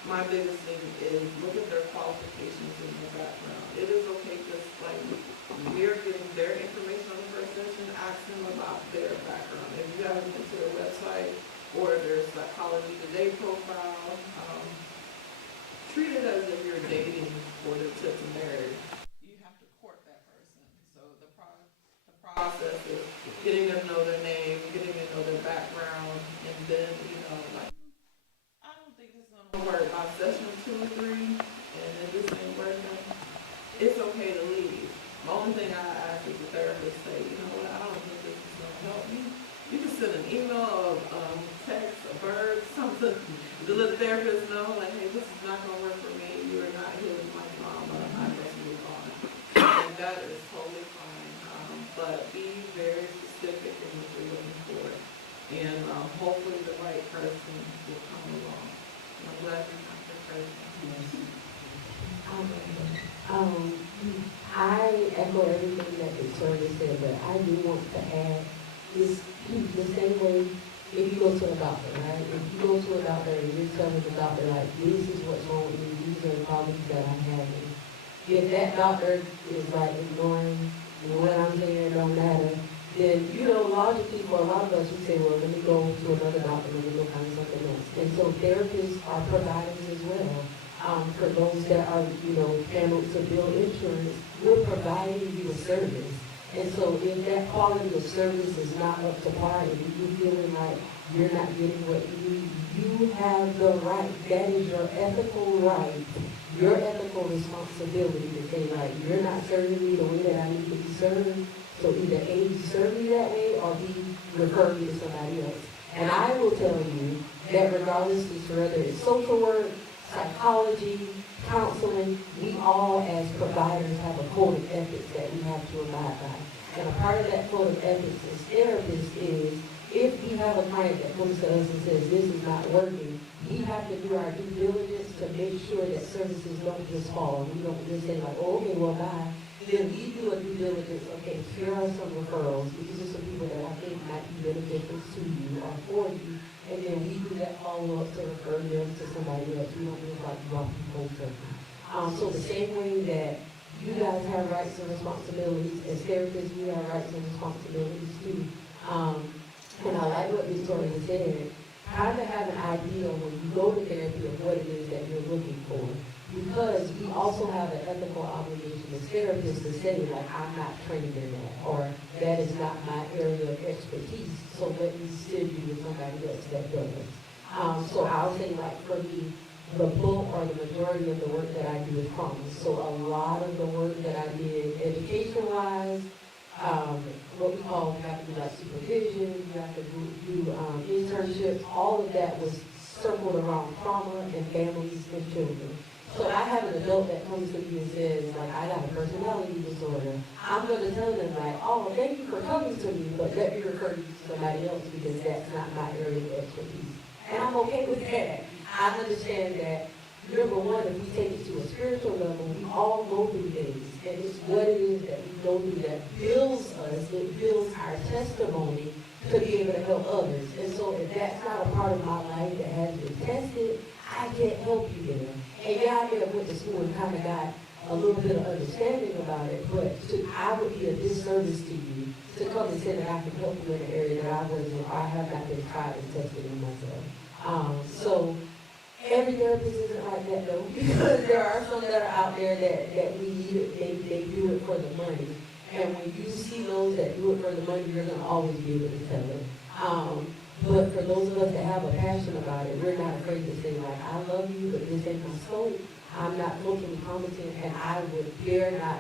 my biggest thing is look at their qualifications and their background. It is okay just like we're getting their information on the first session, ask them about their background. If you haven't been to their website or their Psychology Today profile, treat it as if you're dating or the tip to marry. You have to court that person. So the process is getting to know their name, getting to know their background, and then, you know, like, work by session 2 or 3, and if this ain't working, it's okay to leave. The only thing I ask is the therapist say, you know what, I don't think this is going to help me. You can send an email, a text, a bird, something to let the therapist know, like, hey, this is not going to work for me. You are not healing my trauma. I must move on. And that is totally fine. but be very specific in what you're looking for. And hopefully the right person will come along. And I'm glad you found your person. I echo everything that Victoria said, but I do want to add this the same way if you go to a doctor, right? If you go to a doctor and you're telling the doctor, like, this is what's wrong with me, these are the problems that I'm having. If that doctor is like ignoring what I'm saying don't matter, then, logically for a lot of us, we say, well, let me go to another doctor, let me go find something else. And so therapists are providers as well. For those that are, paneled to bill insurance, we're providing you a service. And so if that quality of service is not up to par and you're feeling like you're not getting what you need, you have the right, that is your ethical right, your ethical responsibility to say, like, you're not serving me the way that I need to be served, so either A, you serve me that way, or B, refer me to somebody else. And I will tell you that regardless of whether it's social work, psychology, counseling, we all as providers have a code of ethics that we have to abide by. And a part of that code of ethics as therapists is, if we have a client that comes to us and says, this is not working, we have to do our due diligence to make sure that services don't just fall. We don't just say, like, oh, okay, well, bye. Then we do a due diligence, okay, here are some referrals. These are some people that I think might be beneficial to you or for you. And then we do that follow-up to refer them to somebody else. We don't just like drop people to. So the same way that you guys have rights and responsibilities, as therapists, we have rights and responsibilities too. And I like what Victoria said, kind of have an idea when you go to therapy of what it is that you're looking for. Because we also have an ethical obligation as therapists to say, like, I'm not trained in that, or that is not my area of expertise, so let me send you to somebody else that does. So I'll say, like, for me, the bulk or the majority of the work that I do is trauma. So a lot of the work that I did education-wise, what we call, you have to do like supervision, you have to do internships, all of that was circled around trauma and families and children. So I have an adult that comes to me and says, like, I got a personality disorder. I'm going to tell them, like, oh, thank you for coming to me, but let me refer you to somebody else because that's not my area of expertise. And I'm okay with that. I understand that, number one, if we take it to a spiritual level, we all go through things. And it's what it is that we go through that builds us, it builds our testimony to be able to help others. And so if that's not a part of my life that has been tested, I can't help you there. And yeah, I may have went to school and kind of got a little bit of understanding about it, but I would be a disservice to you to come and say that I can help you in an area that I have not been tried and tested in myself. So every therapist isn't like that though, because there are some that are out there that we need it, they do it for the money. And when you see those that do it for the money, you're going to always be able to tell it. But for those of us that have a passion about it, we're not afraid to say, like, I love you, but this ain't my scope. I'm not culturally competent, and I would dare not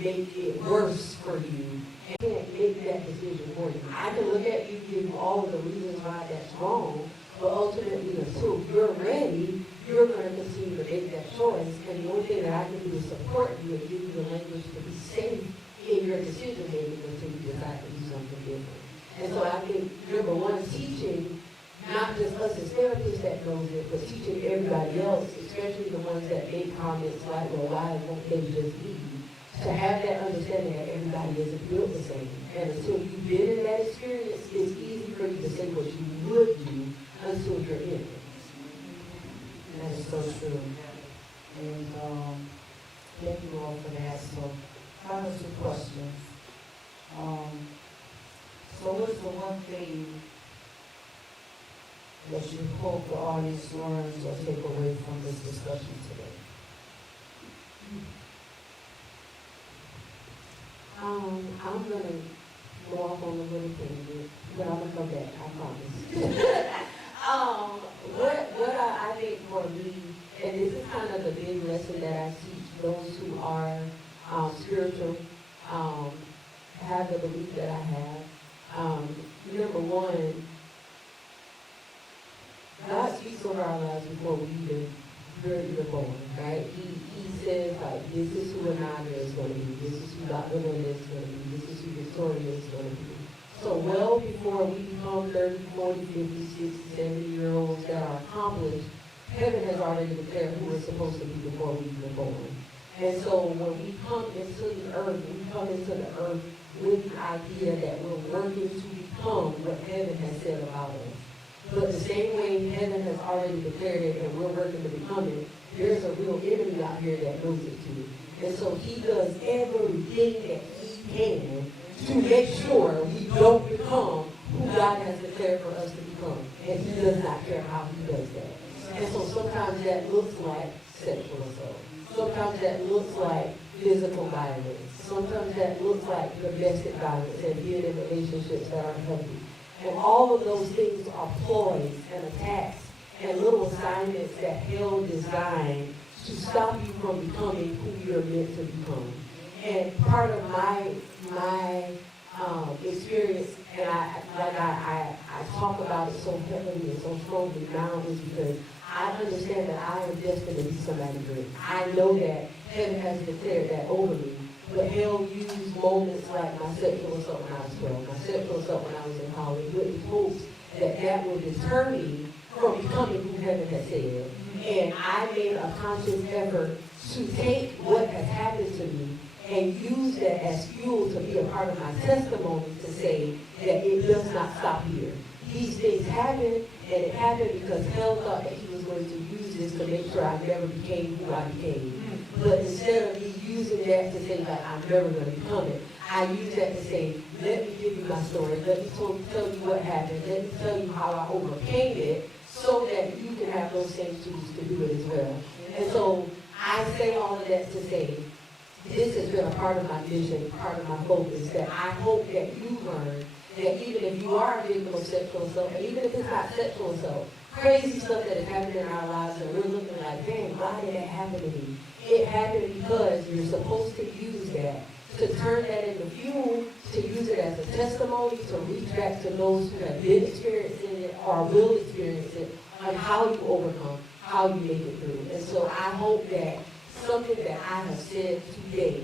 make it worse for you. And I can't make that decision for you. I can look at you, give you all of the reasons why that's wrong, but ultimately, until you're ready, you're going to continue to make that choice. And the only thing that I can do is support you and give you the language to be safe in your decision making until you decide to do something different. And so I think, number one, teaching, not just us as therapists that knows it, but teaching everybody else, especially the ones that make comments like, well, why won't they just leave? To have that understanding that everybody isn't built the same. And until you've been in that experience, it's easy for you to say what you would do until you're in it. That is so true. And thank you all for that. So, final two questions. So what's the one thing that you hope the audience learns or take away from this discussion today? I'm going to go off on a little tangent, but I'm going to come back, I promise. What I think for me, and this is kind of the big lesson that I teach those who are spiritual, have the belief that I have. Number one, God speaks over our lives before we even you're born, right? He says, like, this is who Ananda is going to be. This is who Dr. Linda is going to be. This is who Victoria is going to be. So well before we become 30, 40, 50, 60, 70-year-olds that are accomplished, heaven has already declared who we're supposed to be before we were born. And so when we come into the earth, we come into the earth with the idea that we're working to become what heaven has said about us. But the same way heaven has already declared it and we're working to become it, there's a real enemy out here that knows it too. And so he does everything that he can to make sure we don't become who God has declared for us to become. And he does not care how he does that. And so sometimes that looks like sexual assault. Sometimes that looks like physical violence. Sometimes that looks like domestic violence and being in relationships that aren't healthy. And all of those things are ploys and attacks and little assignments that hell designed to stop you from becoming who you're meant to become. And part of my experience, and I talk about it so heavily and so strongly now, is because I understand that I am destined to be somebody great. I know that heaven has declared that over me. But hell used moments like my sexual assault when I was 12, my sexual assault when I was in college, with the hopes that that would deter me from becoming who heaven has said. And I made a conscious effort to take what has happened to me and use that as fuel to be a part of my testimony to say that it does not stop here. These things happened, and it happened because hell thought that he was going to use this to make sure I never became who I became. But instead of me using that to say, like, I'm never going to become it, I use that to say, let me give you my story. Let me tell you what happened. Let me tell you how I overcame it so that you can have those same tools to do it as well. And so I say all of that to say, this has been a part of my vision, part of my focus, that I hope that you learn that even if you are a victim of sexual assault, and even if it's not sexual assault, crazy stuff that has happened in our lives, and we're looking like, dang, why did that happen to me? It happened because you're supposed to use that, to turn that into fuel, to use it as a testimony, to reach back to those who have been experiencing it or will experience it, on how you overcome, how you make it through. And so I hope that something that I have said today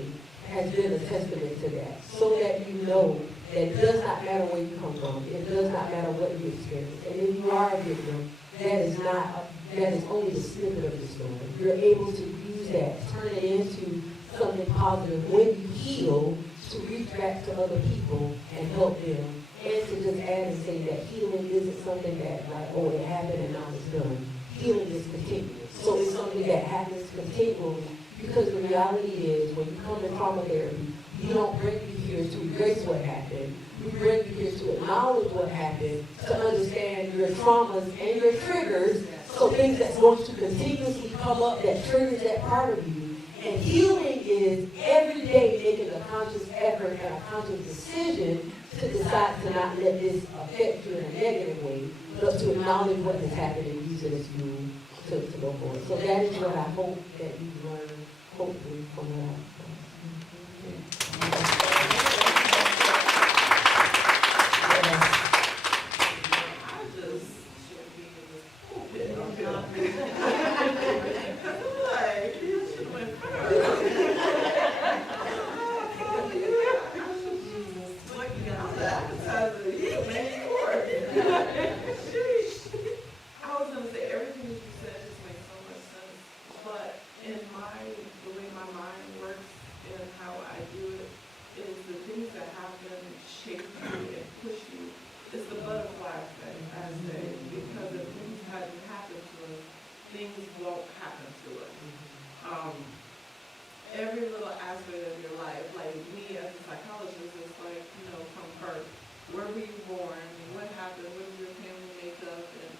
has been a testament to that, so that you know that it does not matter where you come from. It does not matter what you experience. And if you are a victim, that is only the snippet of the story. You're able to use that, turn it into something positive when you heal, to reach back to other people and help them. And to just add and say that healing isn't something that, like, oh, it happened and now it's done. Healing is continuous. So it's something that happens continually, because the reality is, when you come to trauma therapy, we don't bring you here to erase what happened. We bring you here to acknowledge what happened, to understand your traumas and your triggers, so things that's going to continuously come up that triggers that part of you. And healing is every day making a conscious effort and a conscious decision to decide to not let this affect you in a negative way, but to acknowledge what has happened and use it as fuel to go forward. So that is what I hope that you learn, hopefully, from what I've every little aspect of your life, like me as a psychologist, it's like, from birth, where were you born, what happened, what did your family make up, and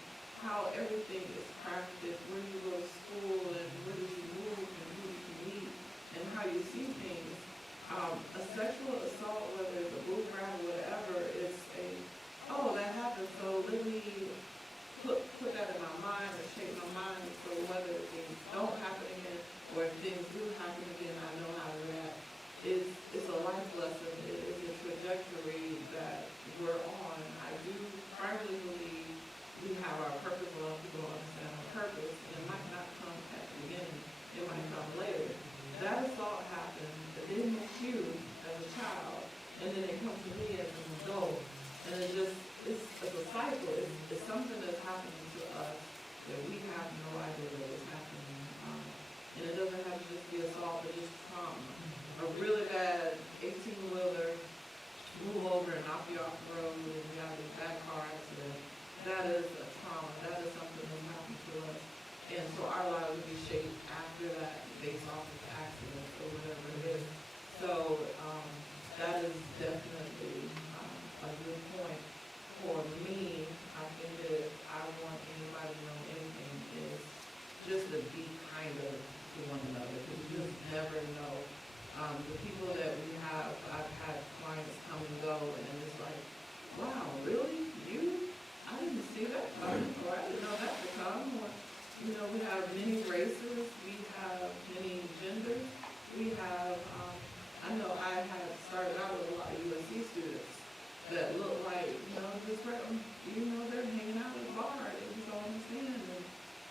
how everything is practiced, where you go to school, and where did you move, and who did you meet, and how you see things. A sexual assault, whether it's a boot grab or whatever, it's oh, that happened, so let me put that in my mind or shape my mind, so whether things don't happen again, or if things do happen again, I know how to react. It's a life lesson. It is a trajectory that we're on. I do firmly believe we have our purpose. A lot of people don't understand our purpose, and it might not come at the beginning. It might come later. That assault happened. It didn't hit you as a child, and then it comes to me as an adult, and it's a cycle. It's something that's happening to us that we have no idea that it's happening. And it doesn't have to just be assault, but just trauma. A really bad 18-wheeler move over and knock you off the road, and you have a bad car accident. That is a trauma. That is something that happened to us. And so our lives will be shaped after that based off of the accident or whatever it is. So that is definitely a good point. For me, I think that if I want anybody to know anything is just to be kinder to one another, because you just never know. The people that we have, I've had clients come and go, and it's like, wow, really? You? I didn't see that coming, or I didn't know that to come. Or, we have many races, we have many genders, we have, I know I had started out with a lot of USC students that look like, they're hanging out at the bar, they just don't understand.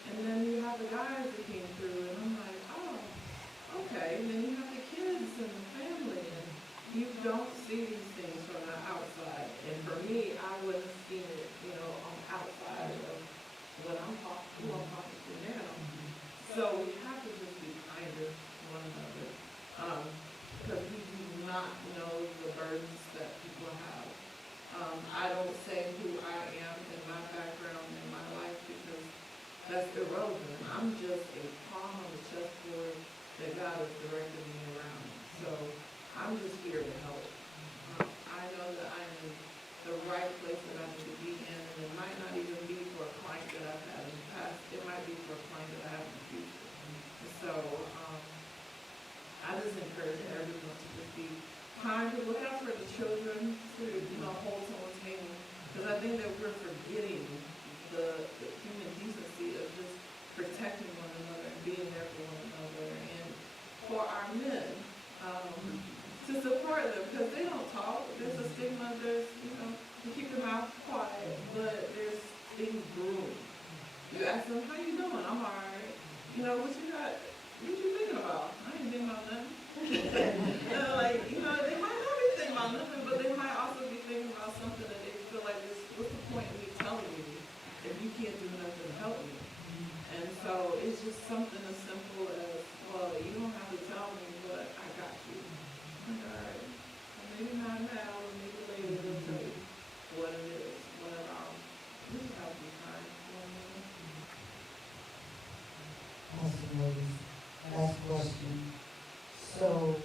And then you have the guys that came through, and I'm like, oh, okay. And then you have the kids and the family, and you don't see these things from the outside. And for me, I wouldn't have seen it, on the outside of what who I'm talking to now. So we have to just be kinder to one another, because we do not know the burdens that people have. I don't say who I am in my background in my life because that's irrelevant. I'm just a pawn on the chessboard that God has directed me around. So I'm just here to help. I know that I'm in the right place that I need to be in, and it might not even be for a client that I've had in the past. It might be for a client that I have in the future. So I just encourage everyone to just be kind, to look out for the children, to hold someone's hand, because I think that we're forgetting the human decency of just protecting one another and being there for one another, and for our men to support them, because they don't talk. There's a stigma. There's you keep your mouth quiet, but there's things brewing. You ask them, how you doing? I'm alright. What you got? What you thinking about? I ain't thinking about nothing. They might not be thinking about nothing, but they might also be thinking about something that they feel like, what's the point of me telling you if you can't do nothing to help me? And so it's just something as simple as, well, you don't have to tell me, but I got you. Alright. Maybe not now, or maybe later they'll tell you what it is. But we just have to be kind. Awesome, ladies. Last question. So,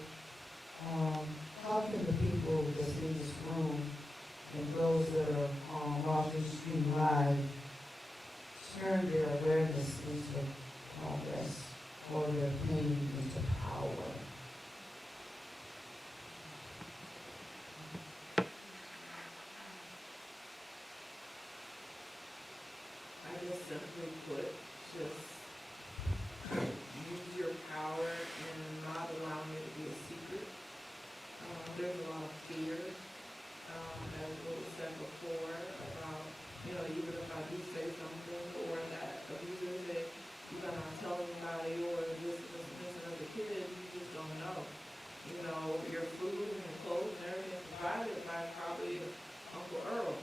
how can the people that's in this room and those that are on Washington Street Live turn their awareness into progress or their pain into power? I guess simply put, just use your power and not allowing it to be a secret. There's a lot of fear, as was said before, about, even if I do say something, or that abuser said, you're not telling anybody, or this and the kid, you just don't know. Your food and your clothes and everything is provided by probably Uncle Earl.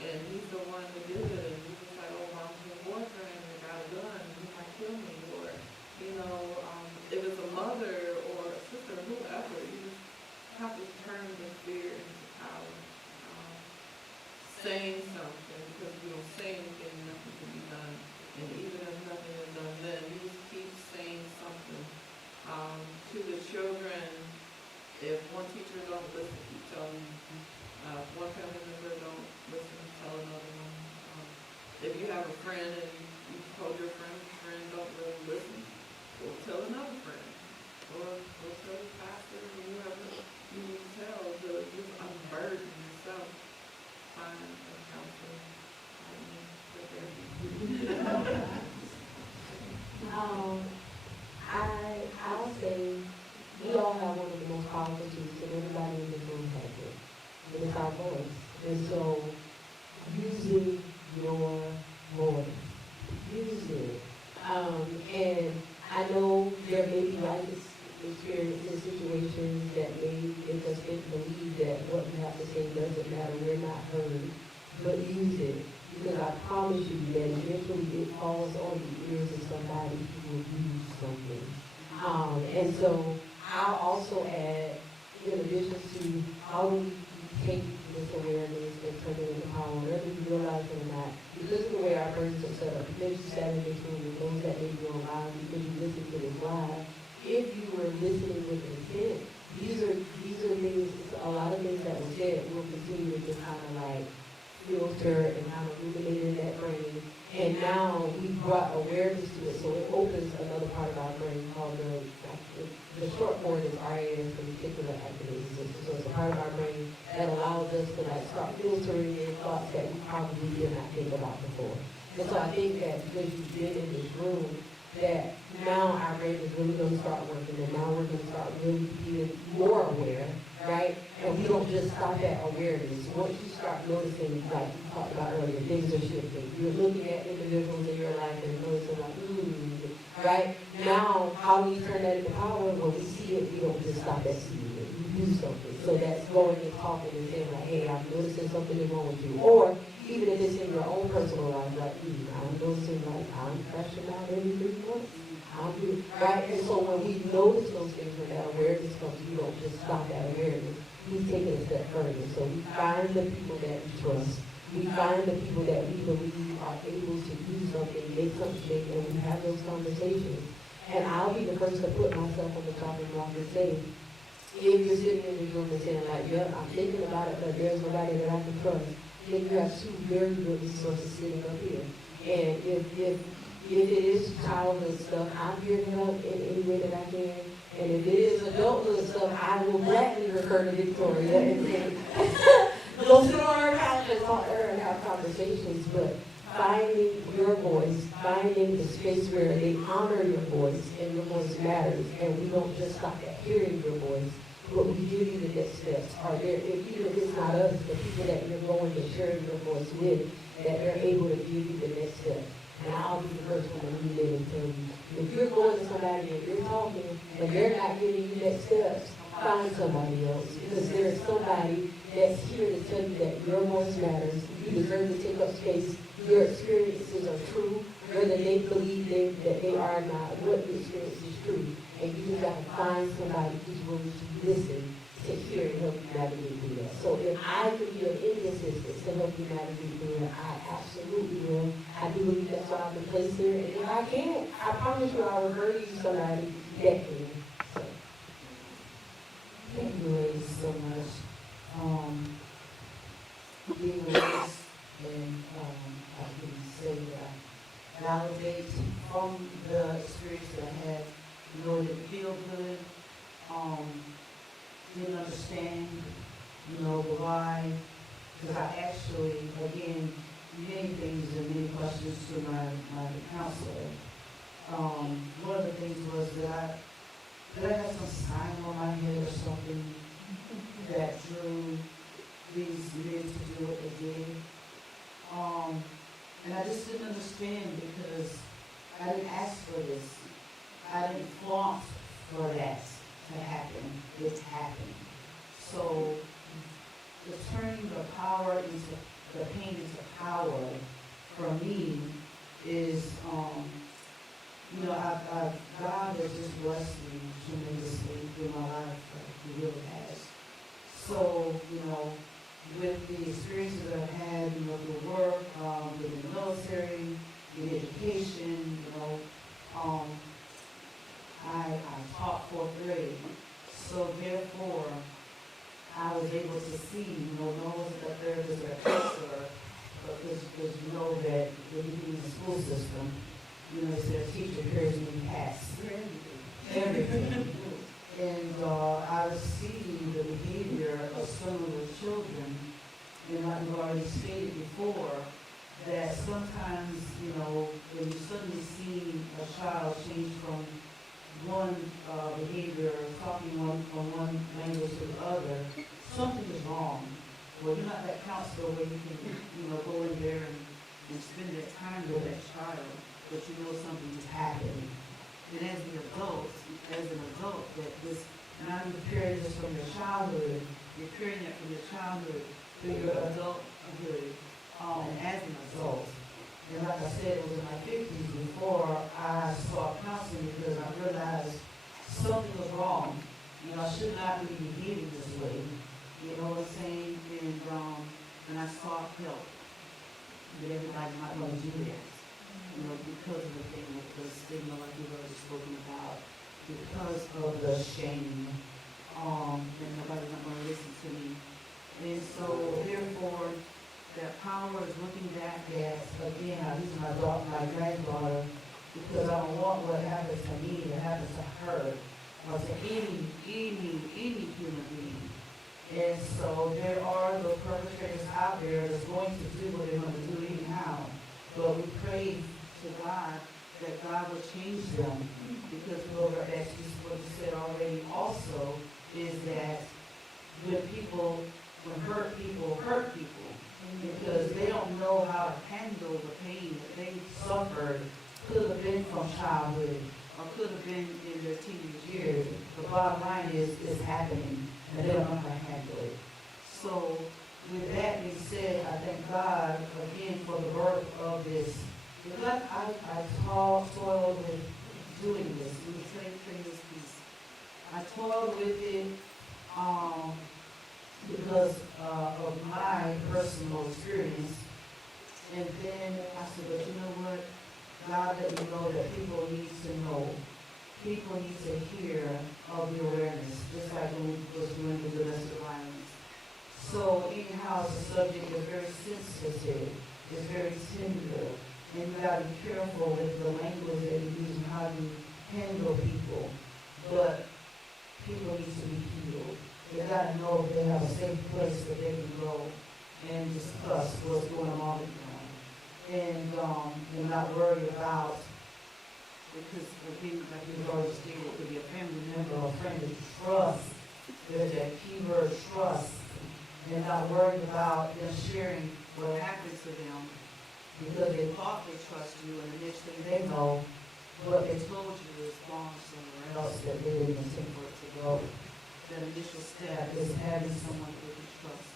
And he's the one that did it, and he's just like, oh, mom's your boyfriend, and got a gun, and he might kill me, or, if it's a mother or a sister, whoever, you just have to turn the fear into power. Saying something, because if you don't say anything, nothing can be done. And even if nothing is done, then you just keep saying something. To the children, if one teacher don't listen, keep telling them. If one family member don't listen, tell another one. If you have a friend and you told your friend don't really listen, well, tell another friend. Or tell your pastor or whoever you need to tell to just unburden yourself. Find a counselor. I'll say we all have one of the most powerful tools that everybody in this room has it. It is our voice. And so using your voice. Use it. And I know there may be life experiences, situations that may make us believe that what we have to say doesn't matter, we're not heard. But use it. Because I promise you that eventually it falls on the ears of somebody who will use something. And so I'll also add, in addition to how we take this awareness and turn it into power, whether you realize it or not, because of the way our brains are set up, because you sat in this room and those that may be online, because you listen to this live, if you were listening with intent, these are things, a lot of things that were said will continue to just kind of like filter and kind of ruminate in that brain. And now we brought awareness to it, so it opens another part of our brain called the short form is RAS, the reticular activating system. So it's a part of our brain that allows us to like start filtering in thoughts that we probably did not think about before. And so I think that because you've been in this room, that now our brain is really going to start working, and now we're going to start really being more aware, right? And we don't just stop at awareness. Once you start noticing, like you talked about earlier, things are shifting. You're looking at individuals in your life and noticing like, right? Now, how do we turn that into power? When we see it, we don't just stop at seeing it. We do something. So that's going and talking and saying like, hey, I'm noticing something is wrong with you. Or even if it's in your own personal life, like, I'm noticing like I'm crashing out every 3 months. Right? And so when we notice those things, when that awareness comes, we don't just stop at awareness. We take it a step further. So we find the people that we trust. We find the people that we believe are able to do something, make something, and we have those conversations. And I'll be the first to put myself on the chopping block and say, if you're sitting in this room and saying like, yeah, I'm thinking about it, but there's nobody that I can trust, then you have 2 very good resources sitting up here. And if it is childhood stuff, I'm here to help in any way that I can. And if it is adulthood stuff, I will gladly refer to Victoria and say, go sit on her couch and talk to her and have conversations. But finding your voice, finding the space where they honor your voice and your voice matters, and we don't just stop at hearing your voice, but we give you the next steps. Are there, even if it's not us, the people that you're going to share your voice with, that they're able to give you the next steps. And I'll be the first one to lead in and tell you, if you're going to somebody and you're talking and they're not giving you next steps, find somebody else. Because there's somebody that's here to tell you that your voice matters. You deserve to take up space. Your experiences are true, whether they believe that they are not. What you experience is true. And you just got to find somebody who's willing to listen, to hear, and help you navigate through that. So if I could be of any assistance to help you navigate through it, I absolutely will. I do believe that's why I've been placed here. And if I can't, I promise you I'll refer to you somebody that can. So, Thank you ladies so much. Being a witness and I can say that I validate from the experience that I had, you know, it didn't feel good, didn't understand, you know, the why, because I actually, again, many things and many questions to my counselor. One of the things was that I had some sign on my head or something that drew these men to do what they did. And I just didn't understand because I didn't ask for this. I didn't want for that to happen. It happened. So the turning the power into the pain into power for me is, you know, God has just blessed me tremendously through my life. He really has. So, you know, with the experiences that I've had, you know, through work, in the military, in education, you know, I taught 4th grade. So therefore, I was able to see, you know, no one's a therapist or a counselor, but because you know that when you be in the school system, you know, it's their teacher hears me pass. Everything. And I see the behavior of some of the children, and like we've already stated before, that sometimes, you know, when you suddenly see a child change from one behavior, talking from one language to the other, something is wrong. Well, you're not that counselor where you can, you know, go in there and and spend that time with that child, but you know something is happening. And as an adult, that this, now you're carrying this from your childhood, you're carrying that from your childhood to your adulthood, as an adult. And like I said, it was in my 50s before I sought counseling because I realized something was wrong. You know, I should not be behaving this way. You know what I'm saying? And I sought help. But everybody's not going to do that. You know, because of the thing with the stigma, like you've already spoken about, because of the shame, and nobody's not going to listen to me. And so, therefore, that power is looking back at, again, I use my granddaughter, because I don't want what happens to me to happen to her, or to any human being. And so there are the perpetrators out there that's going to do what they're going to do anyhow. But we pray to God that God will change them, because over as what you said already also is that when hurt people, because they don't know how to handle the pain that they suffered, could have been from childhood or could have been in their teenage years. The bottom line is it's happening and they don't know how to handle it. So with that being said, I thank God again for the birth of this. Because I toiled with doing this. Let me say this piece. I toiled with it because of my personal experience. And then I said, but you know what? God let me know that people need to know. People need to hear of the awareness, just like when we was doing the domestic violence. So anyhow, the subject is very sensitive, it's very tender, and you gotta be careful with the language that you use and how you handle people. But people need to be healed. They gotta know that they have a safe place that they can go and discuss what's going on with them. And not worry about, because again, like you've already stated, it could be a family member or a friend that you trust. There's that key word, trust. And not worried about them sharing what happened to them because they thought they trust you, and the next thing they know, what they told you is gone somewhere else that they didn't intend for it to go. That initial step is having someone that they can trust.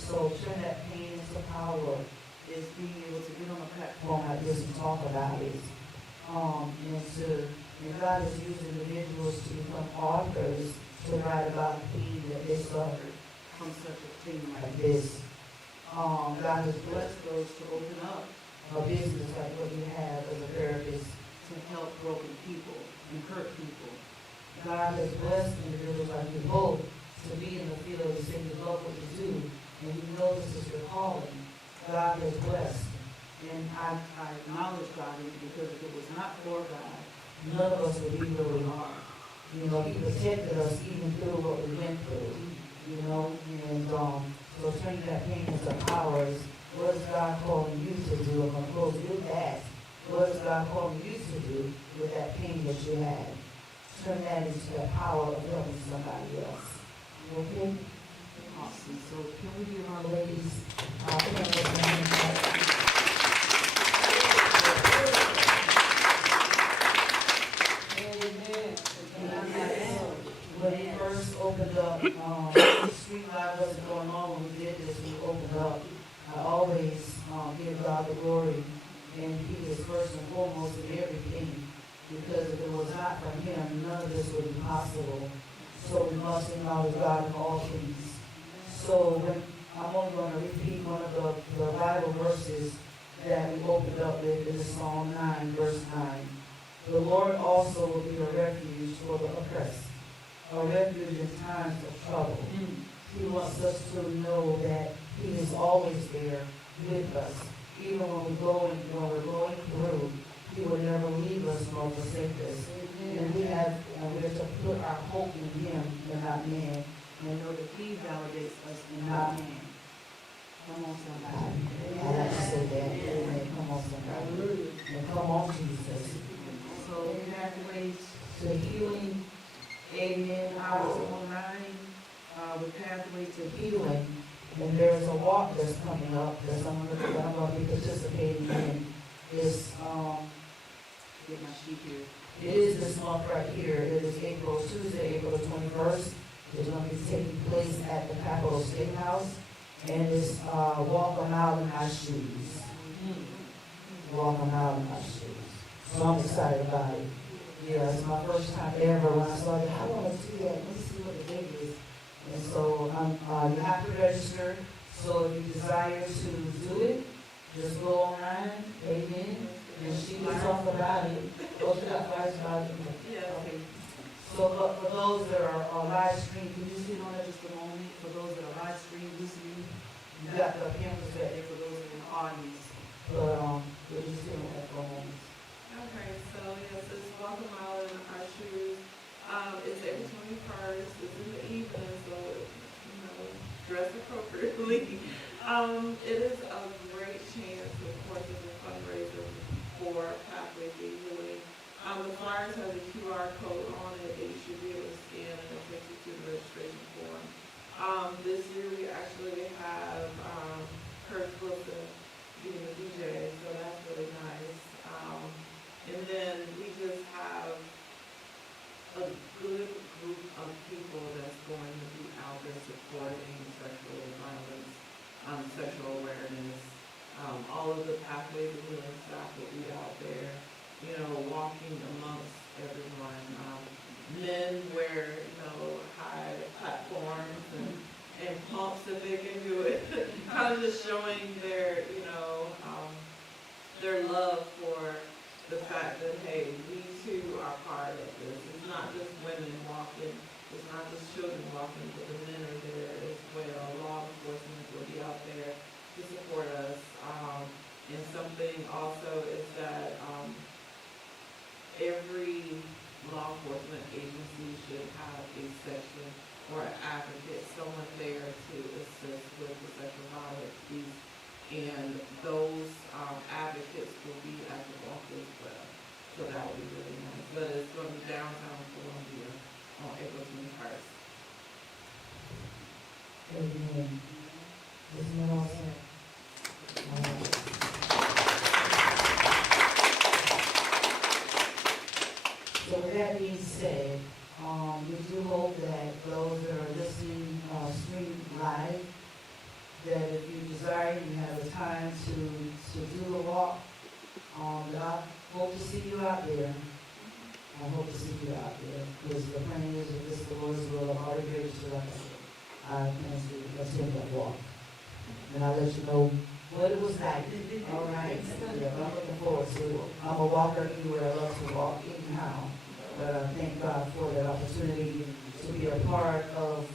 So turn that pain into power is being able to get on a platform like this and talk about it. And God has used individuals to become authors to write about the pain that they suffered from such a thing like this. God has blessed those to open up a business like what you have as a therapist to help broken people and hurt people. God has blessed individuals like you both to be in the field of saying you love what you do and you know this is your calling. God has blessed. And I acknowledge God in it, because if it was not for God, none of us would be where we are. You know, He protected us even through what we went through. You know, and so turning that pain into power is, what is God calling you to do? I'm going to close with that. What is God calling you to do with that pain that you had? Turn that into the power of helping somebody else. Okay? Awesome. So can we give our ladies when we first opened up, Street Live wasn't going on when we did this, we opened up. I always give God the glory, and He is first and foremost in everything, because if it was not for Him, none of this would be possible. So we must acknowledge God in all things. So when I'm only going to repeat one of the Bible verses that we opened up with, is Psalm 9, verse 9. The Lord also will be a refuge for the oppressed, a refuge in times of trouble. He wants us to know that He is always there with us. Even when we're going through, He will never leave us nor forsake us. And we're to put our hope in Him and not man, and know that He validates us and not man. Come on, somebody. I have to say that. Amen. Come on, somebody. And come on, Jesus. So pathways to healing. Amen. I was online with pathway to healing. And there's a walk that's coming up that I'm gonna be participating in. It's, get my sheet here. It is this month right here. It is Tuesday, April the 21st. It's gonna be taking place at the Capitol State House. And it's, walk a mile in my shoes. Walk a mile in my shoes. So I'm excited about it. Yeah, it's my first time ever. When I saw it, I want to see that. Let me see what the date is. And so you have to register. So if you desire to do it, just go online, amen. And she will talk about it. Oh, she got flash about it. Yeah. Okay. So for those that are live stream, can you sit on that just a moment? For those that are live stream listening, you got the cameras back there for those that are in the audience. But we'll just sit on that for a moment. Okay, so yes, it's Walk a Mile in Our Shoes. It's April 21st. It's in the evening, so dress appropriately. It is a great chance, of course, as a fundraiser for Pathway to Healing. The flyers have a QR code on it that you should be able to scan, and it'll take you to the registration form. This year we actually have Kurt Wilson being the DJ, so that's really nice. And then we just have a good group of people that's going to be out there supporting sexual violence, sexual awareness. All of the Pathways of Healing staff will be out there, walking amongst everyone. Men wear, high platforms and pumps if they can do it. Kind of just showing their love for the fact that, hey, we too are part of this. It's not just women walking, it's not just children walking, but the men are there as well. Law enforcement will be out there to support us. And something also is that every law enforcement agency should have a section or an advocate, someone there to assist with the sexual violence piece. And those advocates will be at the walk as well. So that will be really nice. But it's going to be downtown Columbia on April 21st. Amen. Isn't that awesome? So with that being said, we do hope that those that are listening, streaming live, that if you desire, you have the time to do the walk. I hope to see you out there. I hope to see you out there. Because the plan is that this the Lord's will have already registered, like I said. I plan to attend that walk. And I'll let you know what it was like. All right. Yeah, I'm looking forward to it. I'm a walker anywhere. I love to walk anyhow. But I thank God for that opportunity to be a part of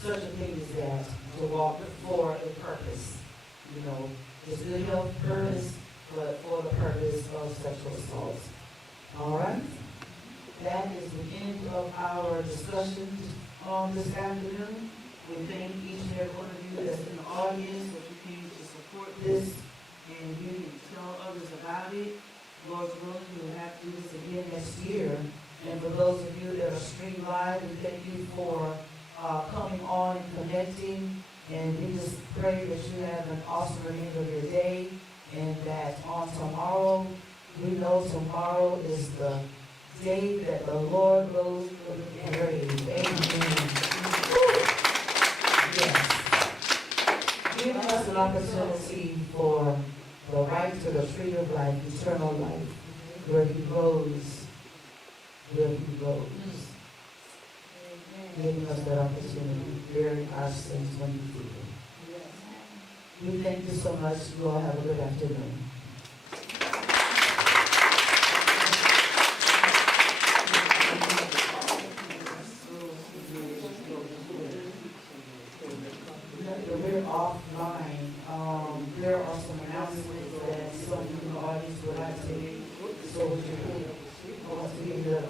such a thing as that, to walk for a purpose. It's good health purpose, but for the purpose of sexual assault. All right? That is the end of our discussion this afternoon. We thank each and every one of you that's in the audience that you came to support this, and you can tell others about it. Lord's willing, we'll have to do this again next year. And for those of you that are streaming live, we thank you for coming on and connecting. And we just pray that you have an awesome remainder of your day, and that on tomorrow, we know tomorrow is the day that the Lord rose from the grave. Amen. Yes. Giving us an opportunity for the right to the tree of life, eternal life, where He rose. Giving us that opportunity, bearing our sins when He did. We thank you so much. You all have a good afternoon. We're offline. There are some announcements that some in the audience would like to make. So would you please give me the